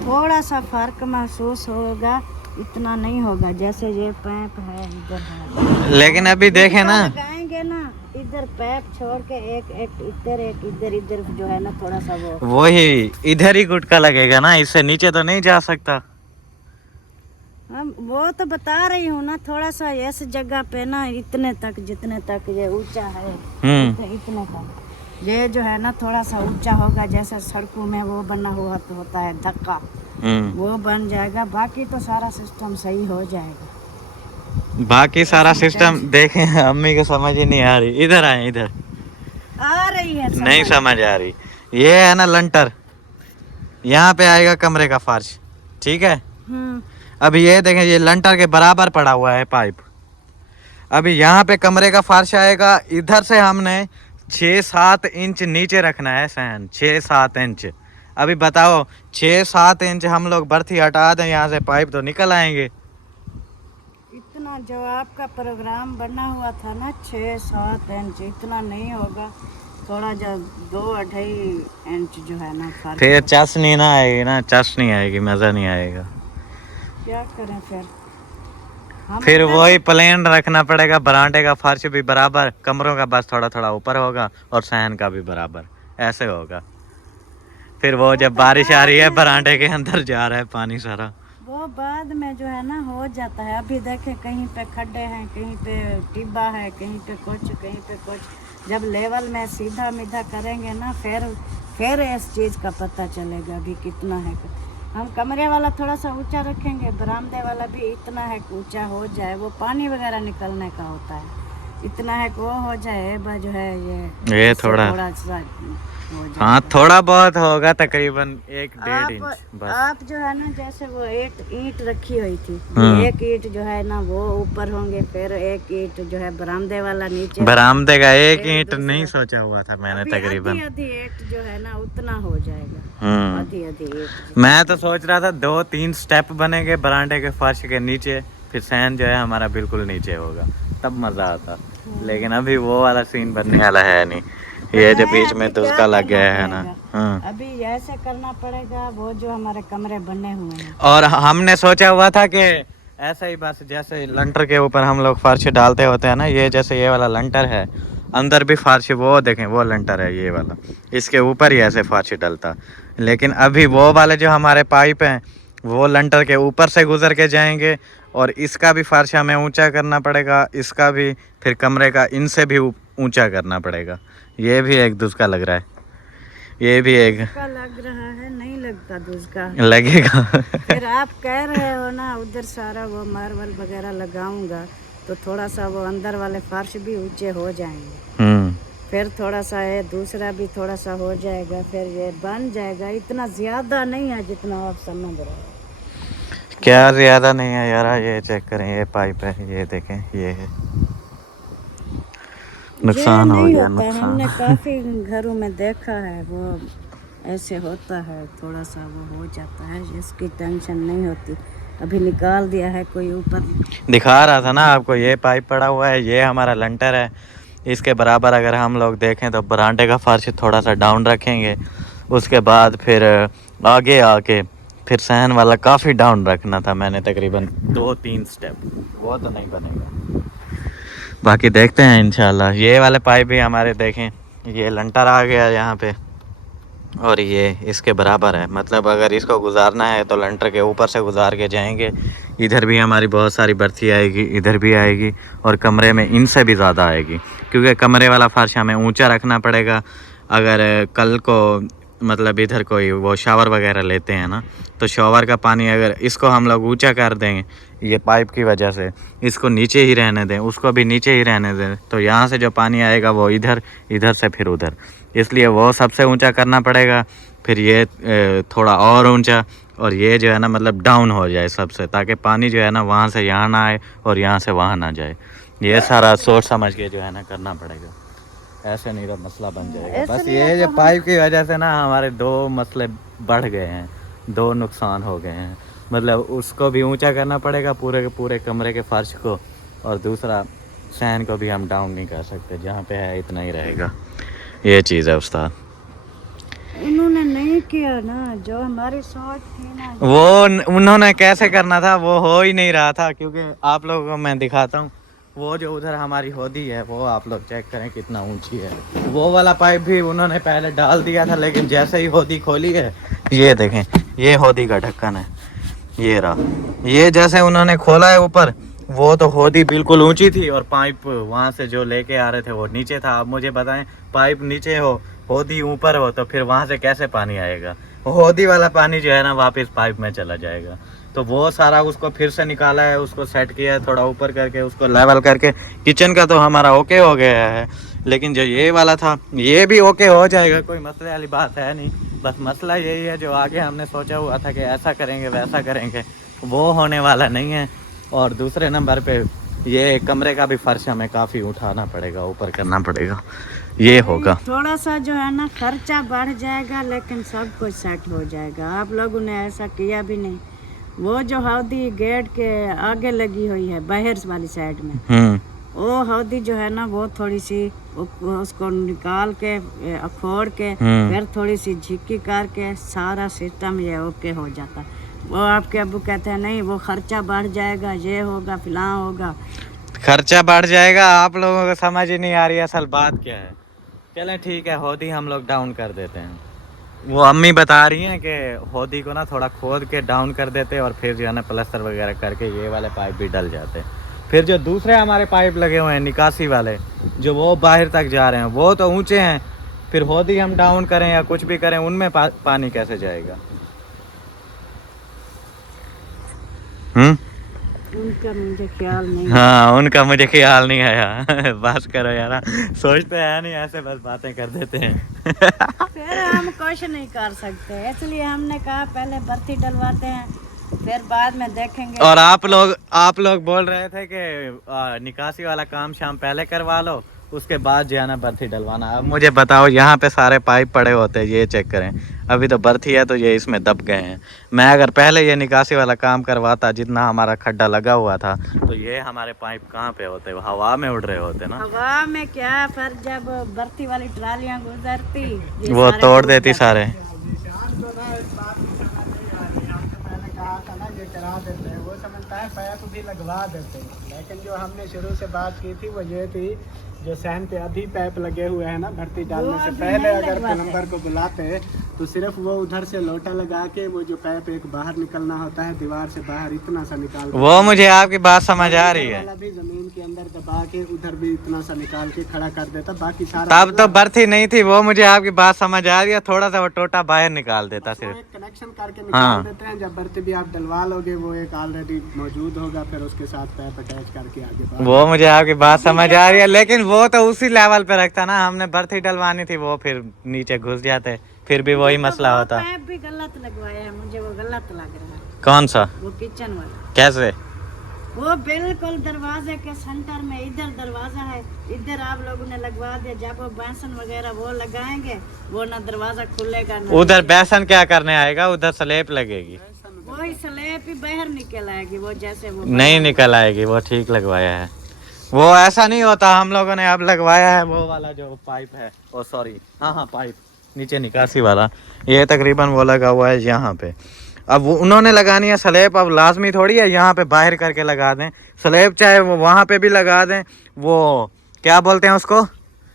थोड़ा सा फर्क महसूस होगा, इतना नहीं होगा। जैसे ये पैप है इधर है, लेकिन अभी देखें ना, लगाएंगे ना इधर पैप छोड़ के एक इधर जो है ना थोड़ा सा वही इधर ही गुटका लगेगा ना, इससे नीचे तो नहीं जा सकता। हम वो तो बता रही हूँ ना, थोड़ा सा इस जगह पे ना इतने तक जितने तक ये ऊंचा है इतने तक ये जो है ना थोड़ा सा ऊंचा होगा, जैसे सड़कों में वो बना हुआ तो होता है धक्का, वो बन जाएगा। बाकी तो सारा सिस्टम सही हो जाएगा। बाकी सारा सिस्टम देखें, अम्मी को समझ ही नहीं आ रही। इधर आए, इधर आ रही है नहीं समझ आ रही। ये है ना लंटर, यहाँ पे आएगा कमरे का फर्श, ठीक है। अभी ये देखें, ये लंटर के बराबर पड़ा हुआ है पाइप। अभी यहाँ पे कमरे का फर्श आएगा, इधर से हमने 6-7 इंच नीचे रखना है सहन, 6-7 इंच। अभी बताओ 6-7 इंच हम लोग बर्थी हटा दें यहाँ से, पाइप तो निकल आएंगे। इतना जो आपका प्रोग्राम बना हुआ था ना 6-7 इंच, इतना नहीं होगा, थोड़ा जो 2-2.5 इंच जो है ना फर्क। फिर चाशनी ना आएगी ना, चाशनी आएगी, मज़ा नहीं आएगा। क्या करें फिर वही प्लेन रखना पड़ेगा। बरांडे का फर्श भी बराबर, कमरों का बस थोड़ा थोड़ा ऊपर होगा, और सहन का भी बराबर, ऐसे होगा। फिर वो जब बारिश आ रही है बरांडे के अंदर जा रहा है पानी सारा, वो बाद में जो है ना हो जाता है। अभी देखें कहीं पे खड्डे हैं, कहीं पे टिब्बा है, कहीं पे कुछ। जब लेवल में सीधा मीधा करेंगे ना फिर इस चीज़ का पता चलेगा अभी कितना है। हम कमरे वाला थोड़ा सा ऊंचा रखेंगे, बरामदे वाला भी इतना है कि ऊंचा हो जाए, वो पानी वगैरह निकलने का होता है, इतना है कि वो हो जाए। जो है ये थोड़ा सा हो जाएगा। हाँ थोड़ा बहुत होगा, तकरीबन 1-1.5 इंच बस। आप जो है ना जैसे वो एक ईंट रखी हुई थी, हम्म। एक ईंट जो है ना वो ऊपर होंगे, फिर एक ईंट जो है बरामदे वाला नीचे, बरामदे का एक फिर ईंट दूसरा। नहीं सोचा हुआ था मैंने अभी तकरीबन। आधी ईंट जो है ना उतना हो जाएगा, हम्म। आधी ईंट। मैं तो सोच रहा था 2-3 स्टेप बनेंगे बरामदे के फर्श के नीचे, फिर सहन जो है हमारा बिल्कुल नीचे होगा, तब मजा आता। लेकिन अभी वो वाला सीन बनने वाला है नहीं, ये जो बीच में दुस्का लग गया है ना। हाँ। अभी ऐसे करना पड़ेगा, वो जो हमारे कमरे बने हुए हैं। और हमने सोचा हुआ था कि ऐसा ही बस जैसे लंटर के ऊपर हम लोग फर्श डालते होते हैं ना, ये जैसे ये वाला लंटर है, अंदर भी फर्श, वो देखें वो लंटर है ये वाला, इसके ऊपर ही ऐसे फर्श डलता। लेकिन अभी वो वाले जो हमारे पाइप हैं वो लंटर के ऊपर से गुजर के जाएंगे, और इसका भी फर्श हमें ऊंचा करना पड़ेगा, इसका भी, फिर कमरे का इनसे भी ऊंचा करना पड़ेगा। ये भी एक दुस्का लग रहा है, ये भी एक का लग रहा है, नहीं लगता दूसरा लगेगा। फिर आप कह रहे हो ना उधर सारा वो मार्बल वगैरह लगाऊंगा तो थोड़ा सा वो अंदर वाले फर्श भी ऊंचे हो जाएंगे, फिर थोड़ा सा है दूसरा भी थोड़ा सा हो जाएगा, फिर ये बन जाएगा। इतना ज्यादा नहीं है जितना आप समझ रहे हो। क्या ज्यादा नहीं है यार, ये चेक करें, ये पाइप है, ये देखें, ये है, नुकसान हो गया नुकसान। हमने काफी घरों में देखा है, वो ऐसे होता है, थोड़ा सा वो हो जाता है, इसकी टेंशन नहीं होती। अभी निकाल दिया है कोई ऊपर, दिखा रहा था ना आपको, ये पाइप पड़ा हुआ है, ये हमारा लंटर है, इसके बराबर अगर हम लोग देखें तो बरामदे का फर्श थोड़ा सा डाउन रखेंगे, उसके बाद फिर आगे आके फिर सहन वाला काफ़ी डाउन रखना था मैंने, तकरीबन 2-3 स्टेप, वो तो नहीं बनेगा, बाकी देखते हैं इंशाल्लाह। ये वाले पाइप भी हमारे देखें, ये लंटर आ गया यहाँ पे, और ये इसके बराबर है, मतलब अगर इसको गुजारना है तो लंटर के ऊपर से गुजार के जाएंगे। इधर भी हमारी बहुत सारी बर्थी आएगी, इधर भी आएगी, और कमरे में इनसे भी ज़्यादा आएगी, क्योंकि कमरे वाला फर्श हमें ऊंचा रखना पड़ेगा। अगर कल को मतलब इधर कोई वो शावर वगैरह लेते हैं ना, तो शावर का पानी अगर इसको हम लोग ऊंचा कर दें ये पाइप की वजह से, इसको नीचे ही रहने दें, उसको भी नीचे ही रहने दें, तो यहाँ से जो पानी आएगा वो इधर, इधर से फिर उधर, इसलिए वो सबसे ऊंचा करना पड़ेगा। फिर ये थोड़ा और ऊंचा, और ये जो है ना मतलब डाउन हो जाए सबसे, ताकि पानी जो है ना वहाँ से यहाँ ना आए और यहाँ से वहाँ ना जाए। ये सारा सोच समझ के जो है ना करना पड़ेगा, ऐसे नहीं तो मसला बन जाएगा। बस ये जो पाइप की वजह से ना हमारे 2 मसले बढ़ गए हैं, 2 नुकसान हो गए हैं, मतलब उसको भी ऊंचा करना पड़ेगा पूरे के पूरे कमरे के फर्श को, और दूसरा सहन को भी हम डाउन नहीं कर सकते, जहाँ पे है इतना ही रहेगा। ये चीज़ है उस्ताद, उन्होंने नहीं किया ना जो हमारी सोच थी ना, वो उन्होंने कैसे करना था वो हो ही नहीं रहा था, क्योंकि आप लोगों को मैं दिखाता हूँ, वो जो उधर हमारी होदी है वो आप लोग चेक करें कितना ऊंची है, वो वाला पाइप भी उन्होंने पहले डाल दिया था, लेकिन जैसे ही होदी खोली है, ये देखें ये होदी का ढक्कन है, ये रहा, ये जैसे उन्होंने खोला है ऊपर, वो तो होदी बिल्कुल ऊंची थी और पाइप वहाँ से जो लेके आ रहे थे वो नीचे था। अब मुझे बताएं, पाइप नीचे हो, होदी ऊपर हो, तो फिर वहाँ से कैसे पानी आएगा? होदी वाला पानी जो है ना वापस पाइप में चला जाएगा। तो वो सारा उसको फिर से निकाला है, उसको सेट किया है, थोड़ा ऊपर करके उसको लेवल करके। किचन का तो हमारा ओके हो गया है, लेकिन जो ये वाला था ये भी ओके हो जाएगा, कोई मसले वाली बात है नहीं। बस मसला यही है जो आगे हमने सोचा हुआ था कि ऐसा करेंगे वैसा करेंगे, वो होने वाला नहीं है। और दूसरे नंबर पे ये कमरे का भी फर्श हमें काफ़ी उठाना पड़ेगा, ऊपर करना पड़ेगा, ये होगा। थोड़ा सा जो है ना खर्चा बढ़ जाएगा, लेकिन सब कुछ सेट हो जाएगा। आप लोगों ने ऐसा किया भी नहीं। वो जो हौदी गेट के आगे लगी हुई है बाहर वाली साइड में, वो हौदी जो है ना वो थोड़ी सी उसको निकाल के अखोड़ के फिर थोड़ी सी झिक्की करके सारा सिस्टम ये ओके हो जाता। वो आपके अब्बू कहते हैं नहीं वो खर्चा बढ़ जाएगा, ये होगा फिलहाल होगा, खर्चा बढ़ जाएगा। आप लोगों को समझ ही नहीं आ रही असल बात क्या है। चलें ठीक है, होदी हम लोग डाउन कर देते हैं। वो अम्मी बता रही हैं कि होदी को ना थोड़ा खोद के डाउन कर देते और फिर जो है ना प्लास्टर वगैरह करके ये वाले पाइप भी डल जाते। फिर जो दूसरे हमारे पाइप लगे हुए हैं निकासी वाले, जो वो बाहर तक जा रहे हैं, वो तो ऊंचे हैं। फिर होदी हम डाउन करें या कुछ भी करें, उनमें पानी कैसे जाएगा? उनका मुझे ख्याल नहीं। हाँ उनका मुझे ख्याल नहीं आया। बस करो यार, सोचते हैं नहीं ऐसे, बस बातें कर देते हैं। फिर हम कुछ नहीं कर सकते, इसलिए हमने कहा पहले बर्ती डलवाते हैं, फिर बाद में देखेंगे। और आप लोग बोल रहे थे कि निकासी वाला काम शाम पहले करवा लो, उसके बाद जो है ना बर्थी डलवाना। अब मुझे बताओ, यहाँ पे सारे पाइप पड़े होते हैं, ये चेक करें, अभी तो बर्थी है तो ये इसमें दब गए हैं। मैं अगर पहले ये निकासी वाला काम करवाता, जितना हमारा खड्डा लगा हुआ था, तो ये हमारे पाइप कहाँ पे होते, हवा में उड़ रहे होते ना। हवा में क्या, पर जब बर्ती वाली ट्रालियां गुजरती वो तोड़ देती सारे। करा देते हैं, वो समझता है पैप भी लगवा देते हैं, लेकिन जो हमने शुरू से बात की थी वो ये थी, जो सहन पे अभी पैप लगे हुए हैं ना, भर्ती डालने से पहले अगर प्लम्बर को बुलाते तो सिर्फ वो उधर से लोटा लगा के वो जो पैप एक बाहर निकलना होता है दीवार से बाहर इतना सा निकाल, वो मुझे आपकी बात समझ आ रही है, भी जमीन के अंदर दबा के उधर भी इतना सा निकाल के खड़ा कर देता, बाकी सारा तब तो बर्थी नहीं थी। वो मुझे आपकी बात समझ आ रही है, थोड़ा सा वो टोटा बाहर निकाल देता सिर्फ, एक कनेक्शन करके निकाल देते हैं। जब बर्ती भी आप डलवा लोगे वो एक ऑलरेडी मौजूद होगा, फिर उसके साथ पैप अटैच करके आगे। वो मुझे आपकी बात समझ आ रही है, लेकिन वो तो उसी लेवल पे रखता ना, हमने बर्थी डलवानी थी, वो फिर नीचे घुस जाते, फिर भी वही मसला होता। पैप भी गलत लगवाया है, मुझे वो गलत लग रहा है। कौन सा? वो किचन वाला। कैसे? वो बिल्कुल दरवाजे के सेंटर में, इधर दरवाजा है, इधर आप लोगों ने लगवा दिया। जब वो बेसन वगैरह वो लगाएंगे, वो ना दरवाजा खुलेगा ना। उधर बेसन क्या करने आएगा, उधर स्लेब लगेगी, वही स्लेब ही बाहर निकल आएगी, वो जैसे वो नहीं निकल आएगी। वो ठीक लगवाया है, वो ऐसा नहीं होता। हम लोगों ने अब लगवाया है वो वाला जो पाइप है, ओ सॉरी, हाँ पाइप नीचे निकासी वाला, ये तकरीबन वो लगा हुआ है यहाँ पे। अब वो उन्होंने लगानी है स्लेब, अब लाजमी थोड़ी है यहाँ पे बाहर करके लगा दें स्लेब, चाहे वो वहाँ पे भी लगा दें। वो क्या बोलते हैं उसको,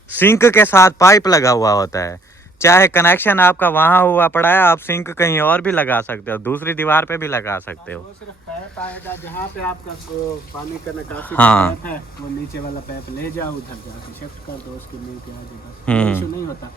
सिंक के साथ पाइप लगा हुआ होता है, चाहे कनेक्शन आपका वहाँ हुआ पड़ा है, आप सिंक कहीं और भी लगा सकते हो, दूसरी दीवार पे भी लगा सकते हो। वो सिर्फ पैप आएगा जहाँ पे आपका पानी का निकासी हाँ। पैप है, वो नीचे वाला पैप ले जाओ, उधर जाके शिफ्ट कर दो उसके नीचे आगे, बस इशू नहीं होता।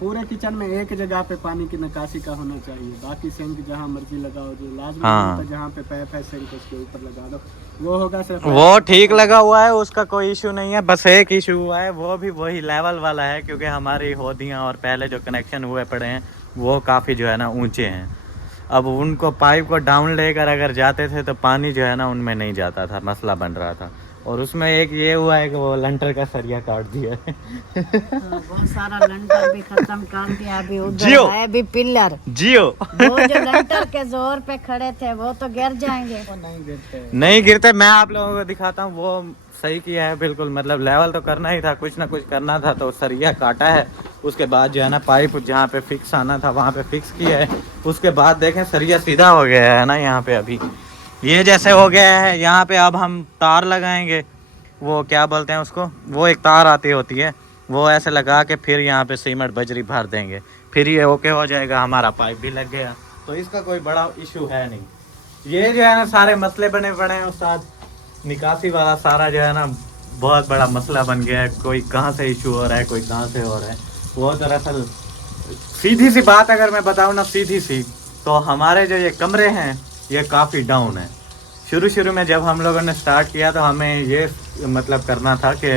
पूरे किचन में एक जगह पे पानी की निकासी का होना चाहिए, बाकी सिंक जहाँ मर्जी लगाओ, जो लाजमी होता है जहाँ पे पैप है सिंक उसके ऊपर लगा दो, वो होगा सिर्फ। वो ठीक लगा हुआ है, उसका कोई इशू नहीं है, बस एक इशू हुआ है, वो भी वही लेवल वाला है, क्योंकि हमारी होदियाँ और पहले जो कनेक्शन हुए पड़े हैं वो काफ़ी जो है ना ऊंचे हैं। अब उनको पाइप को डाउन लेकर अगर जाते थे तो पानी जो है ना उनमें नहीं जाता था, मसला बन रहा था। और उसमें एक ये हुआ है कि वो लंटर का सरिया काट दिया है। बहुत सारा लंटर भी खत्म कर दिया, अभी उधर है भी पिलर जियो। वो जो लंटर के जोर पे खड़े थे वो तो गिर जाएंगे। नहीं गिरते, मैं आप लोगों को दिखाता हूँ, वो सही किया है बिल्कुल, मतलब लेवल तो करना ही था, कुछ ना कुछ करना था, तो सरिया काटा है, उसके बाद जो है ना पाइप जहाँ पे फिक्स आना था वहाँ पे फिक्स किया है, उसके बाद देखें सरिया सीधा हो गया है ना, यहाँ पे अभी ये जैसे हो गया है। यहाँ पे अब हम तार लगाएंगे, वो क्या बोलते हैं उसको, वो एक तार आती होती है, वो ऐसे लगा के फिर यहाँ पे सीमेंट बजरी भर देंगे, फिर ये ओके हो जाएगा, हमारा पाइप भी लग गया, तो इसका कोई बड़ा इशू है नहीं। ये जो है ना सारे मसले बने पड़े हैं उस्ताद, निकासी वाला सारा जो है ना बहुत बड़ा मसला बन गया है, कोई कहाँ से इशू हो रहा है, कोई कहाँ से हो रहा है। वो दरअसल सीधी सी बात अगर मैं बताऊँ ना, सीधी सी, तो हमारे जो ये कमरे हैं ये काफ़ी डाउन है। शुरू में जब हम लोगों ने स्टार्ट किया तो हमें ये मतलब करना था कि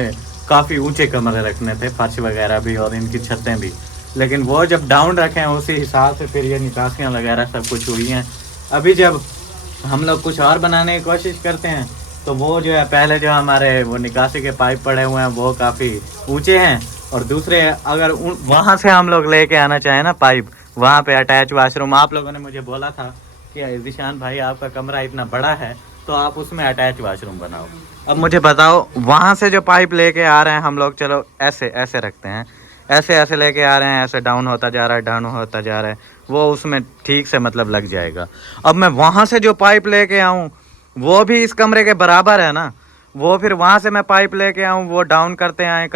काफ़ी ऊंचे कमरे रखने थे, फर्श वगैरह भी और इनकी छतें भी, लेकिन वो जब डाउन रखे हैं उसी हिसाब से फिर ये निकासियाँ वगैरह सब कुछ हुई हैं। अभी जब हम लोग कुछ और बनाने की कोशिश करते हैं तो वो जो है, पहले जो हमारे वो निकासी के पाइप पड़े हुए हैं वो काफ़ी ऊँचे हैं, और दूसरे अगर वहाँ से हम लोग लेके आना चाहें ना पाइप, वहाँ पे अटैच वाशरूम, आप लोगों ने मुझे बोला था कि जिशान भाई आपका कमरा इतना बड़ा है तो आप उसमें अटैच वाशरूम बनाओ। अब मुझे बताओ, वहाँ से जो पाइप लेके आ रहे हैं हम लोग, चलो ऐसे ऐसे रखते हैं, ऐसे लेके आ रहे हैं, ऐसे डाउन होता जा रहा है, डाउन होता जा रहा है, वो उसमें ठीक से मतलब लग जाएगा। अब मैं वहाँ से जो पाइप लेके आऊँ वो भी इस कमरे के बराबर है ना, वो फिर वहाँ से मैं पाइप लेके आऊँ, वो डाउन करते आए,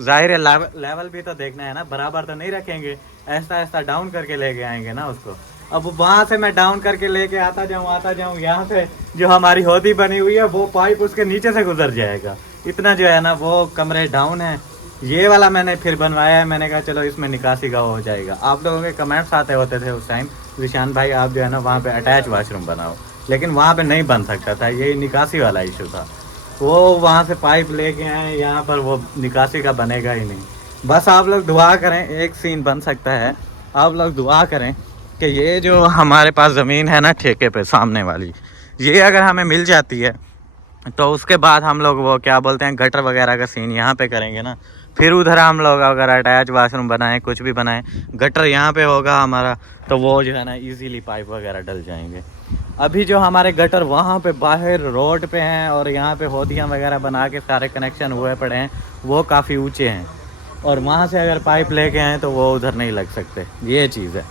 जाहिर है लेवल भी तो देखना है ना, बराबर तो नहीं रखेंगे, ऐसा डाउन करके लेके आएंगे ना उसको। अब वहाँ से मैं डाउन करके लेके आता जाऊँ, यहाँ से जो हमारी होदी बनी हुई है वो पाइप उसके नीचे से गुजर जाएगा, इतना जो है ना वो कमरे डाउन है। ये वाला मैंने फिर बनवाया है, मैंने कहा चलो इसमें निकासी का हो जाएगा। आप लोगों के कमेंट्स आते होते थे उस टाइम, जिशान भाई आप जो है ना वहाँ पे अटैच वाशरूम बनाओ, लेकिन वहाँ पे नहीं बन सकता था, ये निकासी वाला इशू था। वो वहाँ से पाइप लेके आए, यहाँ पर वो निकासी का बनेगा ही नहीं। बस आप लोग दुआ करें, एक सीन बन सकता है, आप लोग दुआ करें कि ये जो हमारे पास ज़मीन है ना ठेके पे सामने वाली, ये अगर हमें मिल जाती है तो उसके बाद हम लोग वो क्या बोलते हैं गटर वगैरह का सीन यहाँ पे करेंगे ना, फिर उधर हम लोग अगर अटैच वाशरूम बनाएं, कुछ भी बनाएं, गटर यहाँ पे होगा हमारा, तो वो जो है ना इजीली पाइप वगैरह डल जाएंगे। अभी जो हमारे गटर वहाँ पे बाहर रोड पे हैं और यहाँ पे होदियाँ वगैरह बना के सारे कनेक्शन हुए पड़े हैं, वो काफ़ी ऊँचे हैं, और वहाँ से अगर पाइप लेके आएँ तो वो उधर नहीं लग सकते। ये चीज़ है,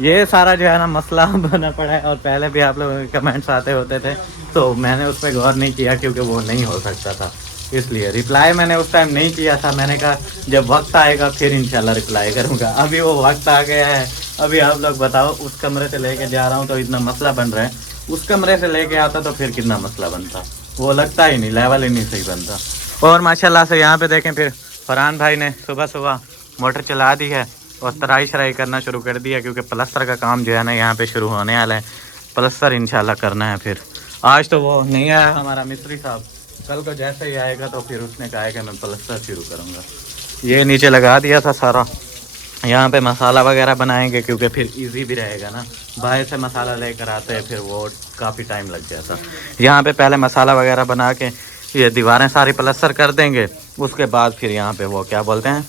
ये सारा जो है ना मसला बना पड़ा है। और पहले भी आप लोगों के कमेंट्स आते होते थे तो मैंने उस पर गौर नहीं किया क्योंकि वो नहीं हो सकता था, इसलिए रिप्लाई मैंने उस टाइम नहीं किया था। मैंने कहा जब वक्त आएगा फिर इंशाल्लाह रिप्लाई करूँगा। अभी वो वक्त आ गया है। अभी आप लोग बताओ, उस कमरे से लेके जा रहा हूँ तो इतना मसला बन रहा है, उस कमरे से लेके आता तो फिर कितना मसला बनता, वो लगता ही नहीं, लेवल ही नहीं सही बनता। और माशाल्लाह से यहाँ पे देखें, फिर फरहान भाई ने सुबह सुबह मोटर चला दी है और तराई शराई करना शुरू कर दिया, क्योंकि प्लस्तर का काम जो है ना यहाँ पे शुरू होने वाला है। प्लस्तर इंशाल्लाह करना है। फिर आज तो वो नहीं आया हमारा मिस्त्री साहब, कल को जैसे ही आएगा तो फिर उसने कहा है कि मैं प्लस्तर शुरू करूँगा। ये नीचे लगा दिया था सारा, यहाँ पे मसाला वगैरह बनाएंगे क्योंकि फिर इजी भी रहेगा ना, बाहर से मसाला लेकर आते हैं फिर वो काफ़ी टाइम लग जाता। यहाँ पे पहले मसाला वगैरह बना के ये दीवारें सारी प्लस्तर कर देंगे, उसके बाद फिर यहाँ पे वो क्या बोलते हैं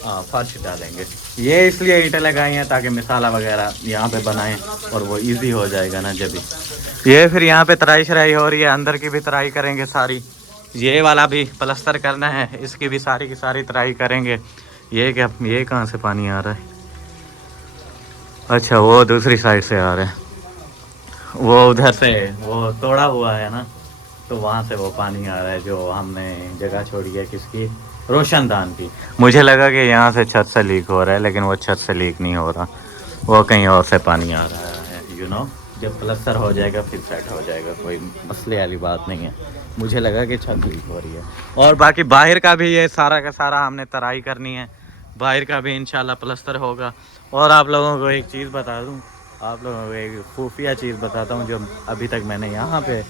फर्श डालेंगे। ये इसलिए ईंटें लगाई हैं ताकि मसाला वगैरह यहाँ पे बनाएं और वो इजी हो जाएगा ना जब भी। ये फिर यहाँ पे तराई शराई हो रही है, अंदर की भी तराई करेंगे सारी, ये वाला भी प्लस्तर करना है, इसकी भी सारी की सारी तराई करेंगे। ये क्या, ये कहाँ से पानी आ रहा है? अच्छा वो दूसरी साइड से आ रहा है, वो उधर से वो तोड़ा हुआ है ना, तो वहाँ से वो पानी आ रहा है जो हमने जगह छोड़ी है किसकी, रोशनदान की। मुझे लगा कि यहाँ से छत से लीक हो रहा है, लेकिन वो छत से लीक नहीं हो रहा, वो कहीं और से पानी आ रहा है। जब प्लस्तर हो जाएगा फिर सेट हो जाएगा, कोई मसले वाली बात नहीं है। मुझे लगा कि छत लीक हो रही है। और बाकी बाहर का भी ये सारा का सारा हमने तराई करनी है, बाहर का भी इंशाल्लाह प्लस्तर होगा। और आप लोगों को एक चीज़ बता दूँ, आप लोगों को एक खुफिया चीज़ बताता हूँ जो अभी तक मैंने यहाँ पे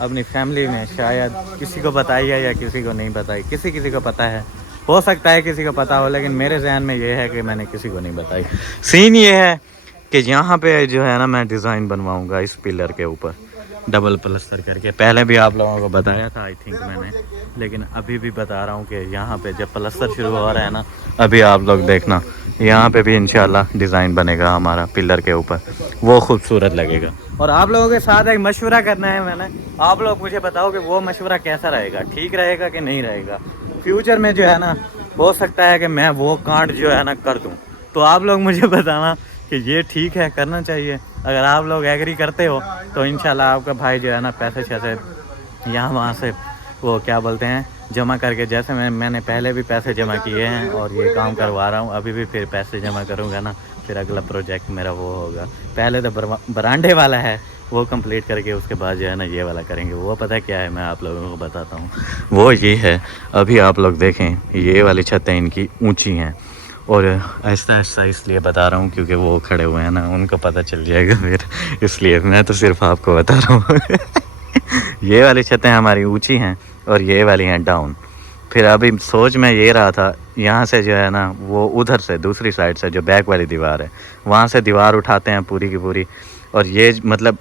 अपनी फैमिली में शायद किसी को बताई है या किसी को नहीं बताई। किसी को पता है, हो सकता है किसी को पता हो, लेकिन मेरे जहन में ये है कि मैंने किसी को नहीं बताई। सीन ये है कि यहाँ पे जो है ना मैं डिज़ाइन बनवाऊँगा इस पिलर के ऊपर डबल प्लस्तर करके। पहले भी आप लोगों को बताया था आई थिंक मैंने, लेकिन अभी भी बता रहा हूँ कि यहाँ पे जब प्लस्तर शुरू हो रहा है ना, अभी आप लोग देखना यहाँ पे भी इंशाल्लाह डिज़ाइन बनेगा हमारा पिलर के ऊपर, वो खूबसूरत लगेगा। और आप लोगों के साथ एक मशवरा करना है मैंने, आप लोग मुझे बताओ कि वो मशवरा कैसा रहेगा, ठीक रहेगा कि नहीं रहेगा। फ्यूचर में जो है ना हो सकता है कि मैं वो कांड जो है ना कर दूँ, तो आप लोग मुझे बताना कि ये ठीक है, करना चाहिए। अगर आप लोग एग्री करते हो तो इंशाल्लाह आपका भाई जो है ना पैसे शैसे यहाँ वहाँ से वो क्या बोलते हैं जमा करके, जैसे मैंने पहले भी पैसे जमा किए हैं और ये काम करवा रहा हूँ, अभी भी फिर पैसे जमा करूँगा ना, फिर अगला प्रोजेक्ट मेरा वो होगा। पहले तो बरांडे वाला है, वो कंप्लीट करके उसके बाद जो है ना ये वाला करेंगे। वो पता क्या है, मैं आप लोगों को बताता हूँ। वो ये है, अभी आप लोग देखें ये वाली छतें इनकी ऊँची हैं, और ऐसा ऐसा इसलिए बता रहा हूँ क्योंकि वो खड़े हुए हैं ना, उनको पता चल जाएगा फिर, इसलिए मैं तो सिर्फ आपको बता रहा हूँ। ये वाली छतें हमारी ऊंची हैं और ये वाली हैं डाउन। फिर अभी सोच में ये रहा था यहाँ से जो है ना वो उधर से दूसरी साइड से जो बैक वाली दीवार है वहाँ से दीवार उठाते हैं पूरी की पूरी, और ये मतलब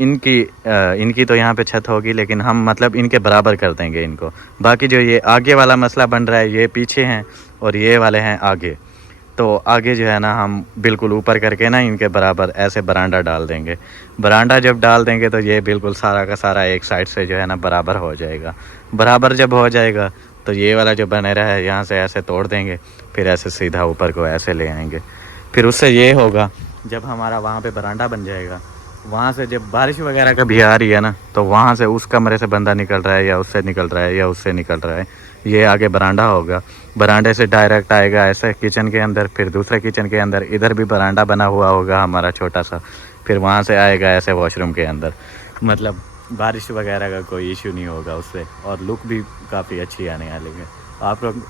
इनकी तो यहाँ पे छत होगी, लेकिन हम मतलब इनके बराबर कर देंगे इनको। बाकी जो ये आगे वाला मसला बन रहा है, ये पीछे हैं और ये वाले हैं आगे, तो आगे जो है ना हम बिल्कुल ऊपर करके ना इनके बराबर ऐसे बरांडा डाल देंगे। बरांडा जब डाल देंगे तो ये बिल्कुल सारा का सारा एक साइड से जो है ना बराबर हो जाएगा। बराबर जब हो जाएगा तो ये वाला जो बने रहा है यहाँ से ऐसे तोड़ देंगे, फिर ऐसे सीधा ऊपर को ऐसे ले आएंगे। फिर उससे ये होगा जब हमारा वहाँ पे बरांडा बन जाएगा, वहाँ से जब बारिश वगैरह कभी आ रही है ना, तो वहाँ से उस कमरे से बंदा निकल रहा है या उससे निकल रहा है या उससे निकल रहा है, ये आगे बरांडा होगा, बरांडे से डायरेक्ट आएगा ऐसे किचन के अंदर, फिर दूसरे किचन के अंदर, इधर भी बरांडा बना हुआ होगा हमारा छोटा सा, फिर वहाँ से आएगा ऐसे वॉशरूम के अंदर। मतलब बारिश वगैरह का कोई इशू नहीं होगा उससे, और लुक भी काफ़ी अच्छी आने वाली है।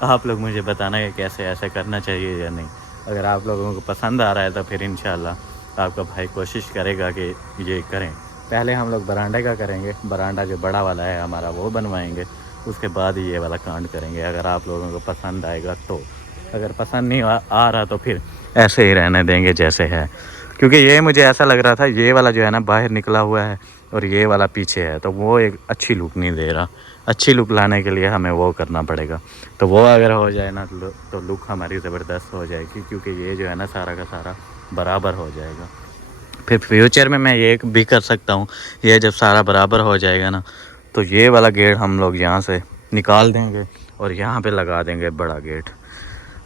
आप लोग मुझे बताना कि कैसे ऐसा करना चाहिए या नहीं। अगर आप लोगों को पसंद आ रहा है तो फिर इंशाल्लाह आपका भाई कोशिश करेगा कि ये करें, पहले हम लोग बरांडे का करेंगे, बरांडा जो बड़ा वाला है हमारा वो बनवाएंगे, उसके बाद ही ये वाला कांड करेंगे। अगर आप लोगों को पसंद आएगा तो, अगर पसंद नहीं आ रहा तो फिर ऐसे ही रहने देंगे जैसे है। क्योंकि ये मुझे ऐसा लग रहा था ये वाला जो है ना बाहर निकला हुआ है और ये वाला पीछे है, तो वो एक अच्छी लुक नहीं दे रहा। अच्छी लुक लाने के लिए हमें वो करना पड़ेगा। तो वो अगर हो जाए ना तो लुक हमारी ज़बरदस्त हो जाएगी, क्योंकि ये जो है ना सारा का सारा बराबर हो जाएगा। फिर फ्यूचर में मैं ये भी कर सकता हूँ, ये जब सारा बराबर हो जाएगा ना तो ये वाला गेट हम लोग यहाँ से निकाल देंगे और यहाँ पे लगा देंगे बड़ा गेट,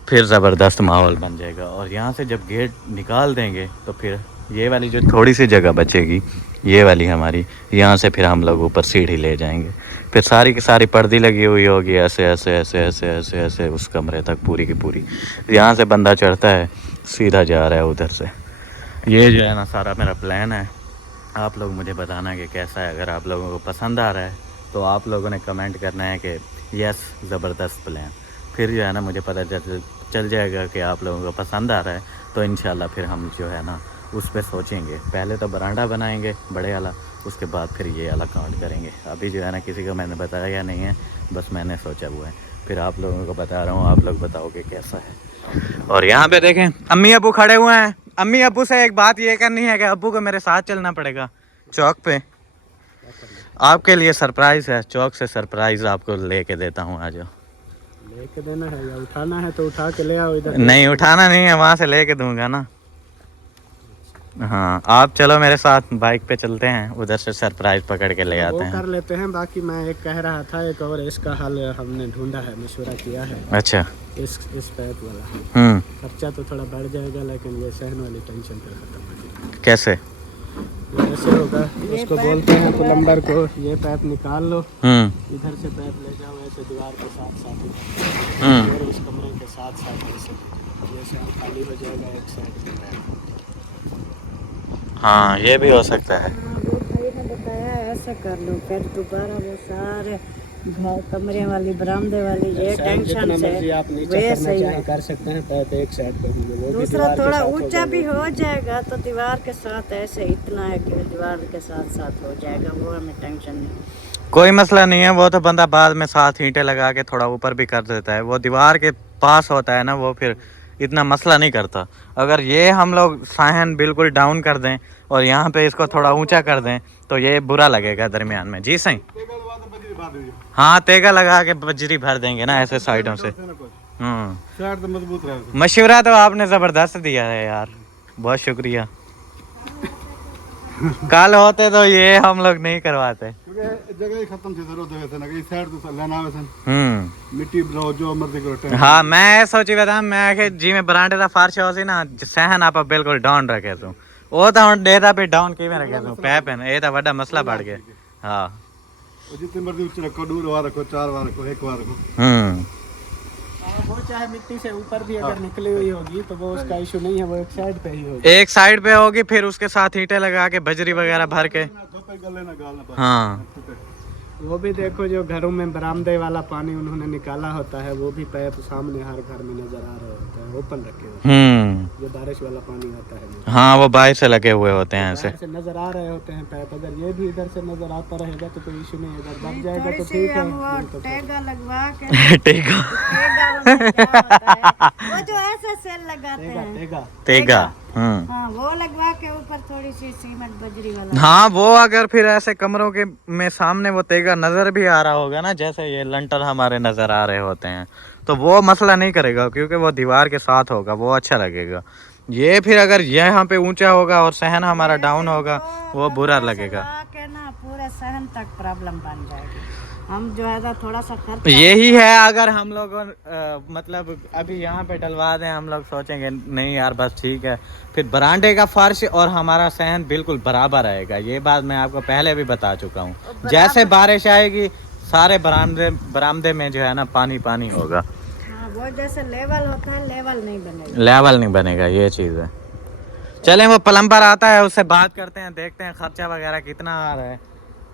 फिर ज़बरदस्त माहौल बन जाएगा। और यहाँ से जब गेट निकाल देंगे तो फिर ये वाली जो थोड़ी सी जगह बचेगी, ये वाली हमारी, यहाँ से फिर हम लोग ऊपर सीढ़ी ले जाएंगे। फिर सारी की सारी पर्दी लगी हुई होगी ऐसे ऐसे ऐसे ऐसे ऐसे ऐसे उस कमरे तक पूरी की पूरी। यहाँ से बंदा चढ़ता है सीधा जा रहा है उधर से। ये जो है ना सारा मेरा प्लान है। आप लोग मुझे बताना कि कैसा है। अगर आप लोगों को पसंद आ रहा है तो आप लोगों ने कमेंट करना है कि यस ज़बरदस्त प्लान। फिर जो है ना मुझे पता चल जाएगा कि आप लोगों को पसंद आ रहा है, तो इंशाल्लाह फिर हम जो है ना उस पर सोचेंगे। पहले तो बरांडा बनाएंगे बड़े वाला, उसके बाद फिर ये वाला कांड करेंगे। अभी जो है ना किसी को मैंने बताया नहीं है, बस मैंने सोचा हुआ है। फिर आप लोगों को बता रहा हूँ, आप लोग बताओगे कैसा है। और यहाँ पे देखें अम्मी अबू खड़े हुए हैं। अम्मी अबू से एक बात ये करनी है कि अबू को मेरे साथ चलना पड़ेगा चौक पे। आपके लिए सरप्राइज़ है, चौक से सरप्राइज़ आपको लेके देता हूँ। आ जाओ। लेके देना है या उठाना है तो उठा के ले आओ इधर। नहीं उठाना नहीं है, वहाँ से लेके दूंगा ना। हाँ आप चलो मेरे साथ, बाइक पे चलते हैं, उधर से सरप्राइज पकड़ के ले आते हैं। कर लेते हैं। बाकी मैं एक कह रहा था, एक और इसका हल हमने ढूंढा है, मशवरा किया है। अच्छा। इस पैप वाला खर्चा तो थोड़ा बढ़ जाएगा, लेकिन ये सहन वाली टेंशन तो खत्म हो जाएगी। कैसे? ऐसे होगा, उसको बोलते हैं प्लम्बर को, ये पैप निकाल लो, इधर से पैप ले जाओ ऐसे दीवार के साथ साथ, और इस कमरे के साथ साथ ऐसे ये साइड खाली हो जाएगा, एक साइड पे पैप। हाँ ये भी हो सकता है। वो भाई ने बताया ऐसे कर लो, फिर दोबारा वो सारे घर कमरे वाली बरामदे वाली ये टेंशन से आप नीचे करना चाहे कर सकते हैं, पैप एक साइड पे होंगे, वो दूसरा थोड़ा ऊंचा भी हो जाएगा तो दीवार के साथ ऐसे इतना है कि दीवार के साथ साथ हो जाएगा, वो हमें टेंशन नहीं। कोई मसला नहीं है, वो तो बंदा बाद में 7 ईंटें लगा के थोड़ा ऊपर भी कर देता है। वो दीवार के पास होता है ना, वो फिर इतना मसला नहीं करता। अगर ये हम लोग साहन बिल्कुल डाउन कर दें और यहाँ पे इसको थोड़ा ऊंचा कर दें तो ये बुरा लगेगा दरमियान में। जी सही। हाँ तेगा लगा के बजरी भर देंगे ना ऐसे साइडों से। मशवरा तो आपने ज़बरदस्त दिया है यार, बहुत शुक्रिया। कल होते तो ये हम लोग नहीं करवाते। जगह ही खत्म थी ना, कहीं साइड तो लेना मिट्टी बनाओ जो मर्जी करो। हाँ मैं सोची बता, मैं कि जी में बरांडे का फर्श हो सी ना सहन आप बिल्कुल डाउन रखे तू, वो तो हम डेटा पे डाउन किवें रखे तू पैप है ना, ये तो बड़ा मसला बढ़ गया। हाँ जितने मर्जी ऊंचे रखो, 2 बार रखो, 4 बार रखो, 1 बार रखो। वो चाहे मिट्टी से ऊपर भी अगर निकली हुई होगी तो वो उसका इशू नहीं है, वो एक साइड पे ही होगी। एक साइड पे होगी, फिर उसके साथ ईंटें लगा के बजरी वगैरह भर के। हाँ वो भी देखो जो घरों में बरामदे वाला पानी उन्होंने निकाला होता है, वो भी पैप सामने हर घर में नजर आ रहे होते हैं, ओपन रखे होते हैं। जो बारिश वाला पानी आता है हाँ वो बाहर से लगे हुए होते हैं ऐसे से नजर आ रहे होते हैं पैप। अगर ये भी इधर से नजर आता रहेगा तो कोई इशू नहीं है, अगर दब जाएगा तो ठीक है। वो टेगा लगवा के टेगा वो जो ऐसे सेल लगाते हैं तेगा हाँ वो लगवा के ऊपर थोड़ी सी सीमेंट बजरी वाला। हाँ वो अगर फिर ऐसे कमरों के में सामने वो तेगा नजर भी आ रहा होगा ना, जैसे ये लंटर हमारे नजर आ रहे होते हैं, तो वो मसला नहीं करेगा, क्योंकि वो दीवार के साथ होगा, वो अच्छा लगेगा। ये फिर अगर यहाँ पे ऊंचा होगा और सहन हमारा डाउन होगा, वो बुरा लगेगा। के ना पूरे सहन तक प्रॉब्लम बन जाएगी। हम जो है ना थोड़ा सा खर्च यही है, अगर हम लोग मतलब अभी यहाँ पे डलवा दें, हम लोग सोचेंगे नहीं यार बस ठीक है, फिर बरांडे का फर्श और हमारा सहन बिल्कुल बराबर रहेगा। ये बात मैं आपको पहले भी बता चुका हूँ। जैसे बारिश आएगी सारे बरामदे में जो है ना पानी पानी होगा। हाँ, वो जैसे लेवल होता है लेवल नहीं बनेगा, लेवल नहीं बनेगा, ये चीज़ है। चलें वो प्लम्बर आता है उससे बात करते हैं, देखते हैं खर्चा वगैरह कितना आ रहा है।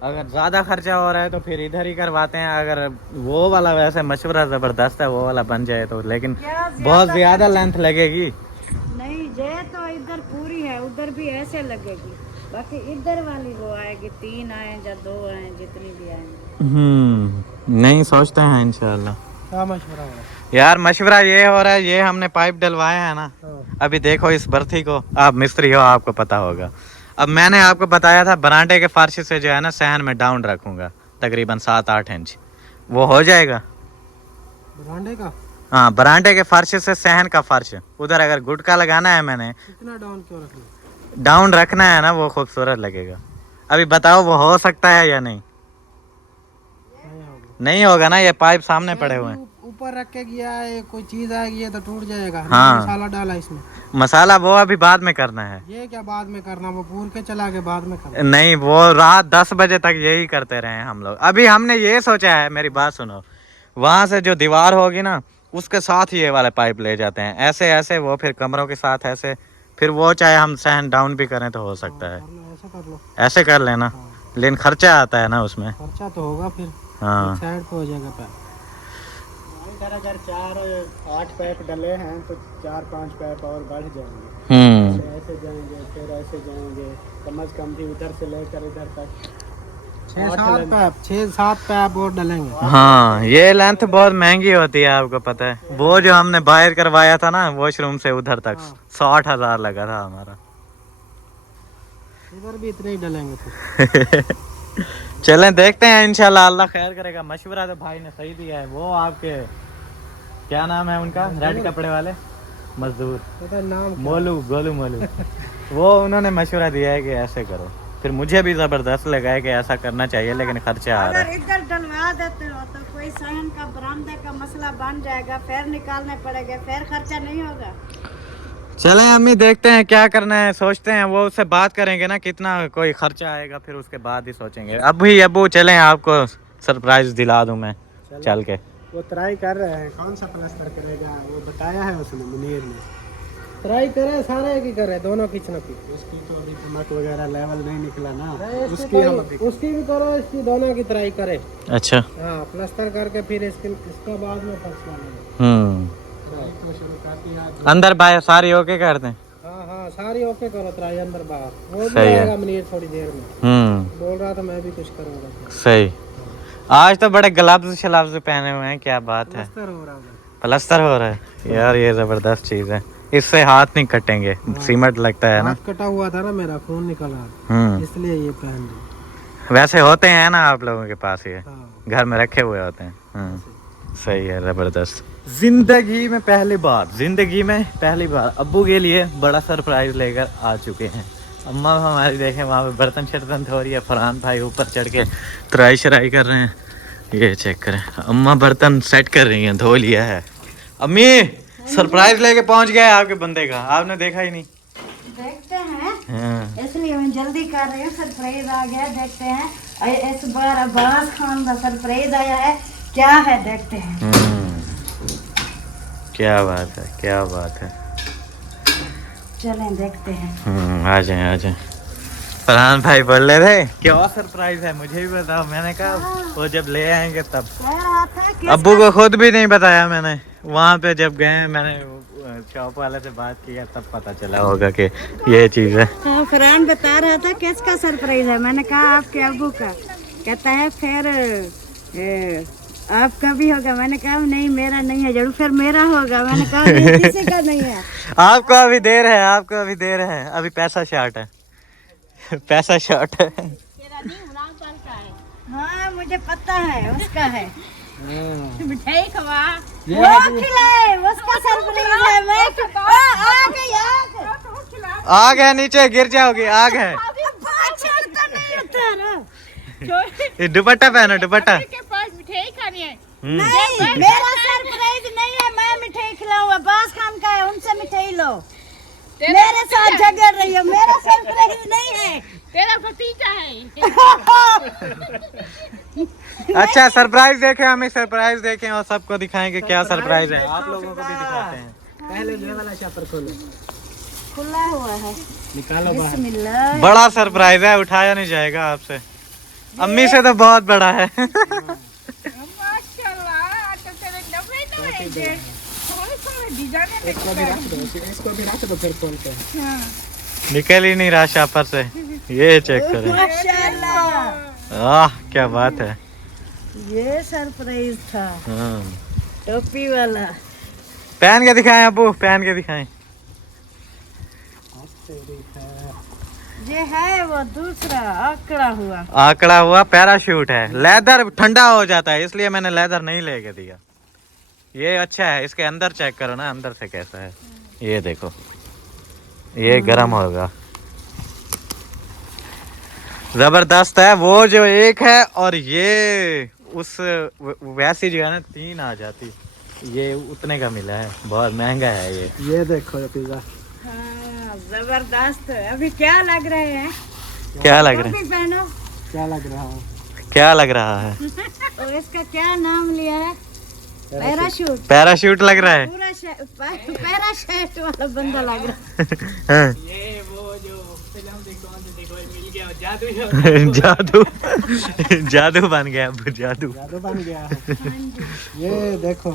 अगर ज़्यादा खर्चा हो रहा है तो फिर इधर ही करवाते हैं। अगर वो वाला वैसे मशवरा ज़बरदस्त है, वो वाला बन जाए तो, लेकिन बहुत ज़्यादा लेंथ लगेगी। नहीं ये तो इधर पूरी है, उधर भी ऐसे लगेगी। बाकी इधर वाली वो आएगी, 3 आए या 2 आए, जितनी भी आएंगी। नहीं सोचते हैं इंशाल्लाह। क्या मशवरा है? यार मशवरा ये हो रहा है, ये हमने पाइप डलवाए हैं ना, अभी देखो इस बर्थी को, आप मिस्त्री हो आपको पता होगा। अब मैंने आपको बताया था बरांडे के फर्श से जो है ना सहन में डाउन रखूंगा तकरीबन 7-8 इंच, वो हो जाएगा बरांडे का? हाँ, बरांडे के फर्श से सहन का फर्श उधर अगर गुटका लगाना है मैंने, इतना डाउन क्यों रखना? डाउन रखना है ना, वो खूबसूरत लगेगा। अभी बताओ वो हो सकता है या नहीं? नहीं होगा ना, ये पाइप सामने पड़े हुए हैं। ऊपर रख के गया है, कोई चीज आएगी ये तो टूट जाएगा। हाँ। मसाला डाला इसमें। मसाला वो अभी बाद में करना है। ये क्या बाद में करना? वो पूर के चला के बाद में करना? नहीं, वो रात 10 बजे तक यही करते रहे हैं हम लोग। अभी हमने ये सोचा है, मेरी बात सुनो, वहां से जो दीवार होगी ना उसके साथ ये वाले पाइप ले जाते हैं, ऐसे ऐसे, वो फिर कमरों के साथ ऐसे, फिर वो चाहे हम सहन डाउन भी करें तो हो सकता है। ऐसा कर लो। ऐसे कर लेना, लेकिन खर्चा आता है ना उसमें। खर्चा तो होगा फिर। हाँ साइड पे हो जाएगा पैप। अगर 4-8 पैप डले हैं तो 4-5 पैप और बढ़ जाएंगे। ऐसे जाएंगे, फिर ऐसे जाएंगे, कम से कम भी उधर से लेकर इधर तक 6-7 पैप और डलेंगे। हाँ, ये लेंथ बहुत महंगी होती है, आपको पता है। वो जो हमने बाहर करवाया था ना वॉशरूम से उधर तक, 60,000 लगा था हमारा। इधर भी इतने ही डलेंगे फिर। चलें देखते हैं, इंशाल्लाह अल्लाह खैर करेगा। मशवरा तो भाई ने सही दिया है। वो आपके क्या नाम है उनका, रेड कपड़े वाले मजदूर, नाम मोलू, गोलू मोलू, वो उन्होंने मशवरा दिया है कि ऐसे करो। फिर मुझे भी जबरदस्त लगा है कि ऐसा करना चाहिए, लेकिन खर्चा आ रहा अगर है। इधर डलवा देते हो तो कोई सहन का बरामदे का मसला बन जाएगा, फिर निकालने पड़ेगा, फिर खर्चा नहीं होगा। चलें अम्मी, देखते हैं क्या करना है, सोचते हैं। वो उससे बात करेंगे ना कितना कोई खर्चा आएगा, फिर उसके बाद ही सोचेंगे। अबू चलें, आपको सरप्राइज दिला दूं मैं चल के। वो ट्राई कर रहे हैं कौन सा प्लास्टर करेगा, वो बताया है उसने, मुनीर ने। ट्राई करे, सारे की करे, दोनों की चुनौती। उसकी तो अभी चमक वगैरह लेवल नहीं निकला ना, उसकी भी करो, इसकी दोनों की ट्राई करे। अच्छा, हाँ, प्लास्टर करके फिर इसका बाद में फर्स्ट वाला तो शुरू करती है। अंदर बाहर सारी ओके कर दें। हाँ, सारी ओके करो, ट्राई अंदर बाहर। वो भी सही है। आएगा मुनीर थोड़ी देर में। बोल रहा था मैं भी कुछ करूँगा। सही। आज तो बड़े ग्लव्स शलव्स पहने हुए हैं, क्या बात है। प्लास्टर हो रहा है यार, ये जबरदस्त चीज है। इससे हाथ नहीं कटेंगे, सीमेंट लगता है ना। हाथ कटा हुआ था ना मेरा, खून निकल रहा, इसलिए ये पहन ली। वैसे होते हैं ना आप लोगों के पास, ये हाँ। घर में रखे हुए होते हैं। सही है, जबरदस्त। जिंदगी में पहली बार अब्बू के लिए बड़ा सरप्राइज लेकर आ चुके हैं। अम्मा हमारी देखें वहाँ पे बर्तन शर्तन धो रही है, फरहान भाई ऊपर चढ़ के तुराई शराई कर रहे हैं। ये चेक करें, अम्मा बर्तन सेट कर रही हैं, धो लिया है। अम्मी सरप्राइज लेके पहुंच गए आपके बंदे का, आपने देखा ही नहीं। देखते हैं, इसलिए मैं जल्दी कर रही हूँ। सरप्राइज आ गया, देखते हैं इस बार अब्बास खान का सरप्राइज आया है, क्या है देखते हैं। क्या बात है, क्या बात है। चलें देखते हैं। आ जाए। फरहान भाई बोल रहे थे क्या सरप्राइज है, मुझे भी बताओ। मैंने कहा वो जब ले आएंगे तब। अब्बू को खुद भी नहीं बताया मैंने, वहाँ पे जब गए मैंने शॉप वाले से बात किया तब पता चला होगा कि ये चीज है। हाँ, फरहान बता रहा था किसका सरप्राइज है। मैंने कहा आपके अब्बू का। कहता है फिर आपका भी होगा। मैंने कहा नहीं, मेरा नहीं है। जरूर फिर मेरा होगा। मैंने कहा नहीं, किसी का नहीं है। आपको अभी देर है, अभी पैसा शॉर्ट है। पैसा शॉर्ट है। हाँ, मुझे पता है उसका है। मिठाई खवा, वो खिलाए, उसका सरप्राइज है। मैं आ गया, नीचे गिर जाओगी, आग है। ये दुपट्टा पहनो, दुपट्टा। के पास मिठाई खानी है। नहीं, मेरा सरप्राइज नहीं है। मैं मिठाई खिलाऊं, अब्बास खान का है, उनसे मिठाई लो। मेरे साथ झगड़ रही हो, मेरा सरप्राइज नहीं है। तेरा भतीजा है। अच्छा, सरप्राइज देखें, हमें सरप्राइज देखें और सबको दिखाएंगे क्या सरप्राइज है। आप लोगों को भी दिखाते हैं। पहले ये वाला शापर खोलो, खुला हुआ है, निकालो बाहर। बिस्मिल्लाह। बड़ा सरप्राइज है, उठाया नहीं जाएगा आपसे। अम्मी से तो बहुत बड़ा है। माशाल्लाह, तो तेरे डब्बे तो है जे। थोड़े डिजाइन इसको भी रख दो, फिर खोल के। निकल ही नहीं रहा शापर से। ये चेक करें, माशाल्लाह, आह क्या बात है। ये सरप्राइज था हाँ। टोपी वाला। पहन के दिखाएं अबू, पहन के दिखाएं। ये है वो दूसरा आंकड़ा हुआ। आंकड़ा हुआ पैराशूट है। लेदर ठंडा हो जाता है इसलिए मैंने लेदर नहीं लेके दिया। ये अच्छा है, इसके अंदर चेक करो ना अंदर से कैसा है। ये देखो, ये गर्म होगा, जबरदस्त है। वो जो एक है और ये उस वैसी जो है ना 3 आ जाती, ये उतने का मिला है, बहुत महंगा है ये देखो ये पिज्जा। हाँ, जबरदस्त। अभी क्या लग रहे हैं? क्या लग रहा टोपी पहनो। क्या लग रहा है? क्या लग रहा है? और इसका क्या नाम लिया है? पैराशूट। पैराशूट लग रहा है। पूरा पैराशूट वाला बंदा लग रहा हाँ। ये वो जो फिल्म देखो मिल गया जादू। जादू जादू बन गया अब, जादू जादू बन गया है। ये देखो,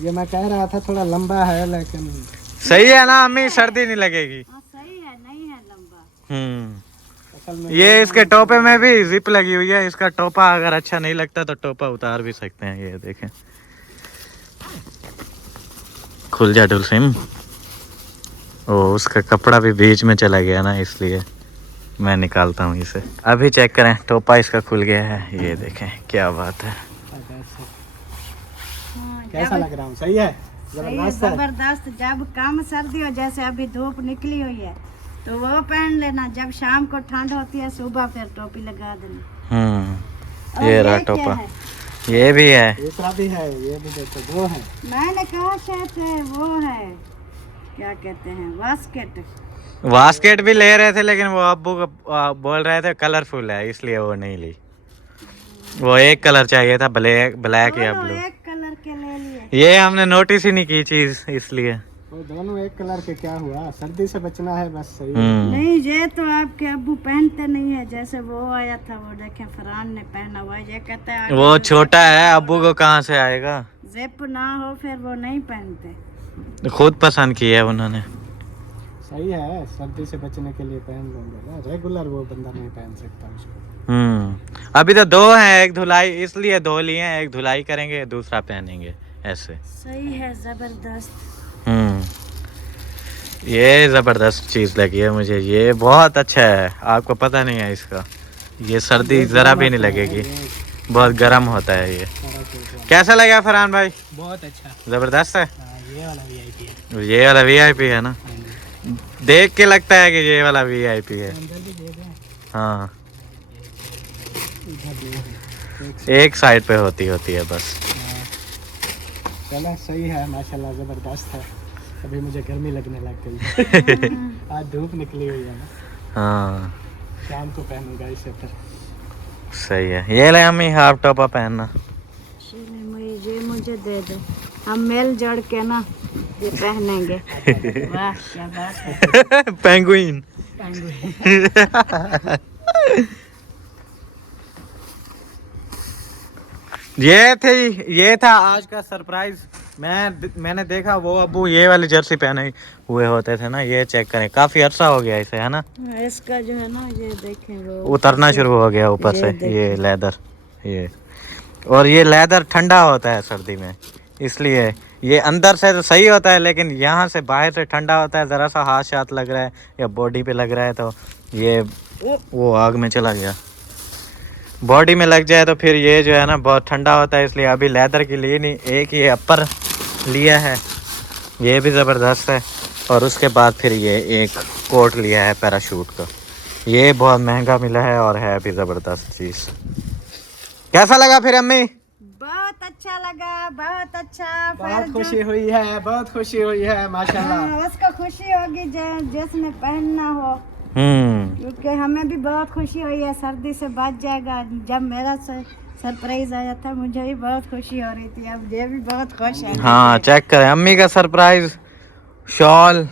ये मैं कह रहा था थोड़ा लंबा है लेकिन सही है ना अम्मी, सर्दी नहीं लगेगी। है। हाँ, सही है, नहीं है लंबा। असल में ये इसके टोपे में भी जिप लगी हुई है। इसका टोपा अगर अच्छा नहीं लगता तो टोपा उतार भी सकते हैं। ये देखें, खुल जा डुलसिम। ओ उसका कपड़ा भी बीच में चला गया ना, इसलिए मैं निकालता हूँ इसे। अभी चेक करें, टोपा इसका खुल गया है। ये देखें क्या बात है। हाँ, कैसा लग रहा हूँ? सही है, सही है, जबरदस्त है। जबरदस्त। जब कम सर्दी हो, जैसे अभी धूप निकली हुई है, तो वो पहन लेना। जब शाम को ठंड होती है, सुबह फिर टोपी लगा देना। और ये रहा क्या टोपा, है? ये भी है। दूसरा भी है, ये भी देखो, 2 है। मैंने कहा शायद वो है, क्या कहते हैं, बास्केट। बास्केट भी ले रहे थे लेकिन वो अब्बू को बोल रहे थे कलरफुल है, इसलिए वो नहीं ली। वो एक कलर चाहिए था, ब्लैक या दोनों ब्लू। एक कलर के ले लिए। ये हमने नोटिस ही नहीं की चीज, इसलिए। वो दोनों एक कलर के, क्या हुआ? सर्दी से बचना है बस, सही है। नहीं, ये तो आपके अब्बू पहनते नहीं है। जैसे वो आया था, वो देखें फरहान ने पहना हुआ है। ये कहता है वो छोटा है, अब्बू को कहाँ से आएगा। जिप ना हो फिर वो नहीं पहनते। खुद पसंद किया है उन्होंने। सही है, सर्दी से बचने के लिए पहन लूंगा ना। रेगुलर वो बंदा नहीं पहन सकता उसको। अभी तो 2 हैं, एक धुलाई इसलिए 2 लिए हैं। एक धुलाई करेंगे, दूसरा पहनेंगे ऐसे। सही है, जबरदस्त। ये जबरदस्त चीज लगी है मुझे, ये बहुत अच्छा है। आपको पता नहीं है इसका, ये सर्दी जरा भी नहीं लगेगी, बहुत गर्म होता है ये। कैसा लगा फरहान भाई? बहुत अच्छा, जबरदस्त है। ये वाला VIP है। ये वाला VIP है ना, देख के लगता है कि ये वाला VIP है। अंदर भी दे दें, हाँ, इधर भी है। एक साइड पे होती है बस। चलो सही है, माशाल्लाह जबरदस्त है। अभी मुझे गर्मी लगने लग गई। आज धूप निकली हुई है ना, हाँ शाम को पहनूंगा इसे फिर। सही है। ये ले अम्मी, हाफ टॉपा पहनना। ये मुझे दे दो, हम मेल जोड़ के ना ये पहनेंगे। वाह क्या बात है। पेंगुइन। ये था आज का सरप्राइज। मैंने देखा वो अब्बू ये वाली जर्सी पहने हुए होते थे ना। ये चेक करें, काफी अर्सा हो गया इसे, है ना। इसका जो है ना, ये देखें वो उतरना शुरू हो गया ऊपर से ये लेदर। ये और ये लेदर ठंडा होता है सर्दी में, इसलिए ये अंदर से तो सही होता है लेकिन यहाँ से बाहर से ठंडा होता है। ज़रा सा हाथ शाथ लग रहा है या बॉडी पे लग रहा है तो ये वो आग में चला गया। बॉडी में लग जाए तो फिर ये जो है ना बहुत ठंडा होता है, इसलिए अभी लेदर की लिए नहीं, एक ये अपर लिया है, ये भी ज़बरदस्त है। और उसके बाद फिर ये एक कोट लिया है पैराशूट का, ये बहुत महंगा मिला है और है भी ज़बरदस्त चीज़। कैसा लगा फिर अम्मी? बहुत अच्छा लगा, बहुत अच्छा। बहुत खुशी हुई है, बहुत खुशी हुई है, माशाल्लाह। उसको खुशी होगी जिसने पहनना हो, क्योंकि हमें भी बहुत खुशी हुई है। सर्दी से बच जाएगा। जब मेरा सरप्राइज आया था मुझे भी बहुत खुशी हो रही थी, अब ये भी बहुत खुश है। हाँ चेक करें, अम्मी का सरप्राइज, शॉल,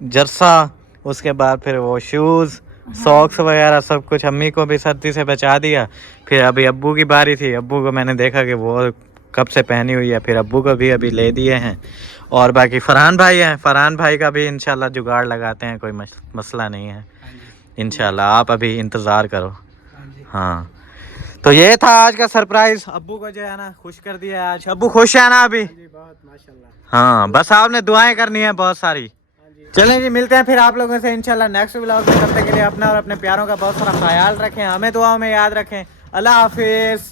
जर्सा, उसके बाद फिर वो शूज़, सॉक्स वगैरह सब कुछ अम्मी को भी सर्दी से बचा दिया। फिर अभी अब्बू की बारी थी, अब्बू को मैंने देखा कि वो कब से पहनी हुई है, फिर अब्बू को भी अभी ले दिए हैं। और बाकी फरहान भाई हैं, फरहान भाई का भी इंशाल्लाह जुगाड़ लगाते हैं, कोई मसला नहीं है। इंशाल्लाह। आप अभी इंतज़ार करो। हाँ, तो ये था आज का सरप्राइज। अब्बू को जो है ना खुश कर दिया आज। अब्बू खुश है ना अभी? बहुत माशाल्लाह। हाँ, बस आपने दुआएं करनी है बहुत सारी। चलें जी, मिलते हैं फिर आप लोगों से इंशाल्लाह नेक्स्ट व्लॉग में। तब तक के लिए अपना और अपने प्यारों का बहुत सारा ख्याल रखें, हमें दुआओं में याद रखें। अल्लाह हाफिज़।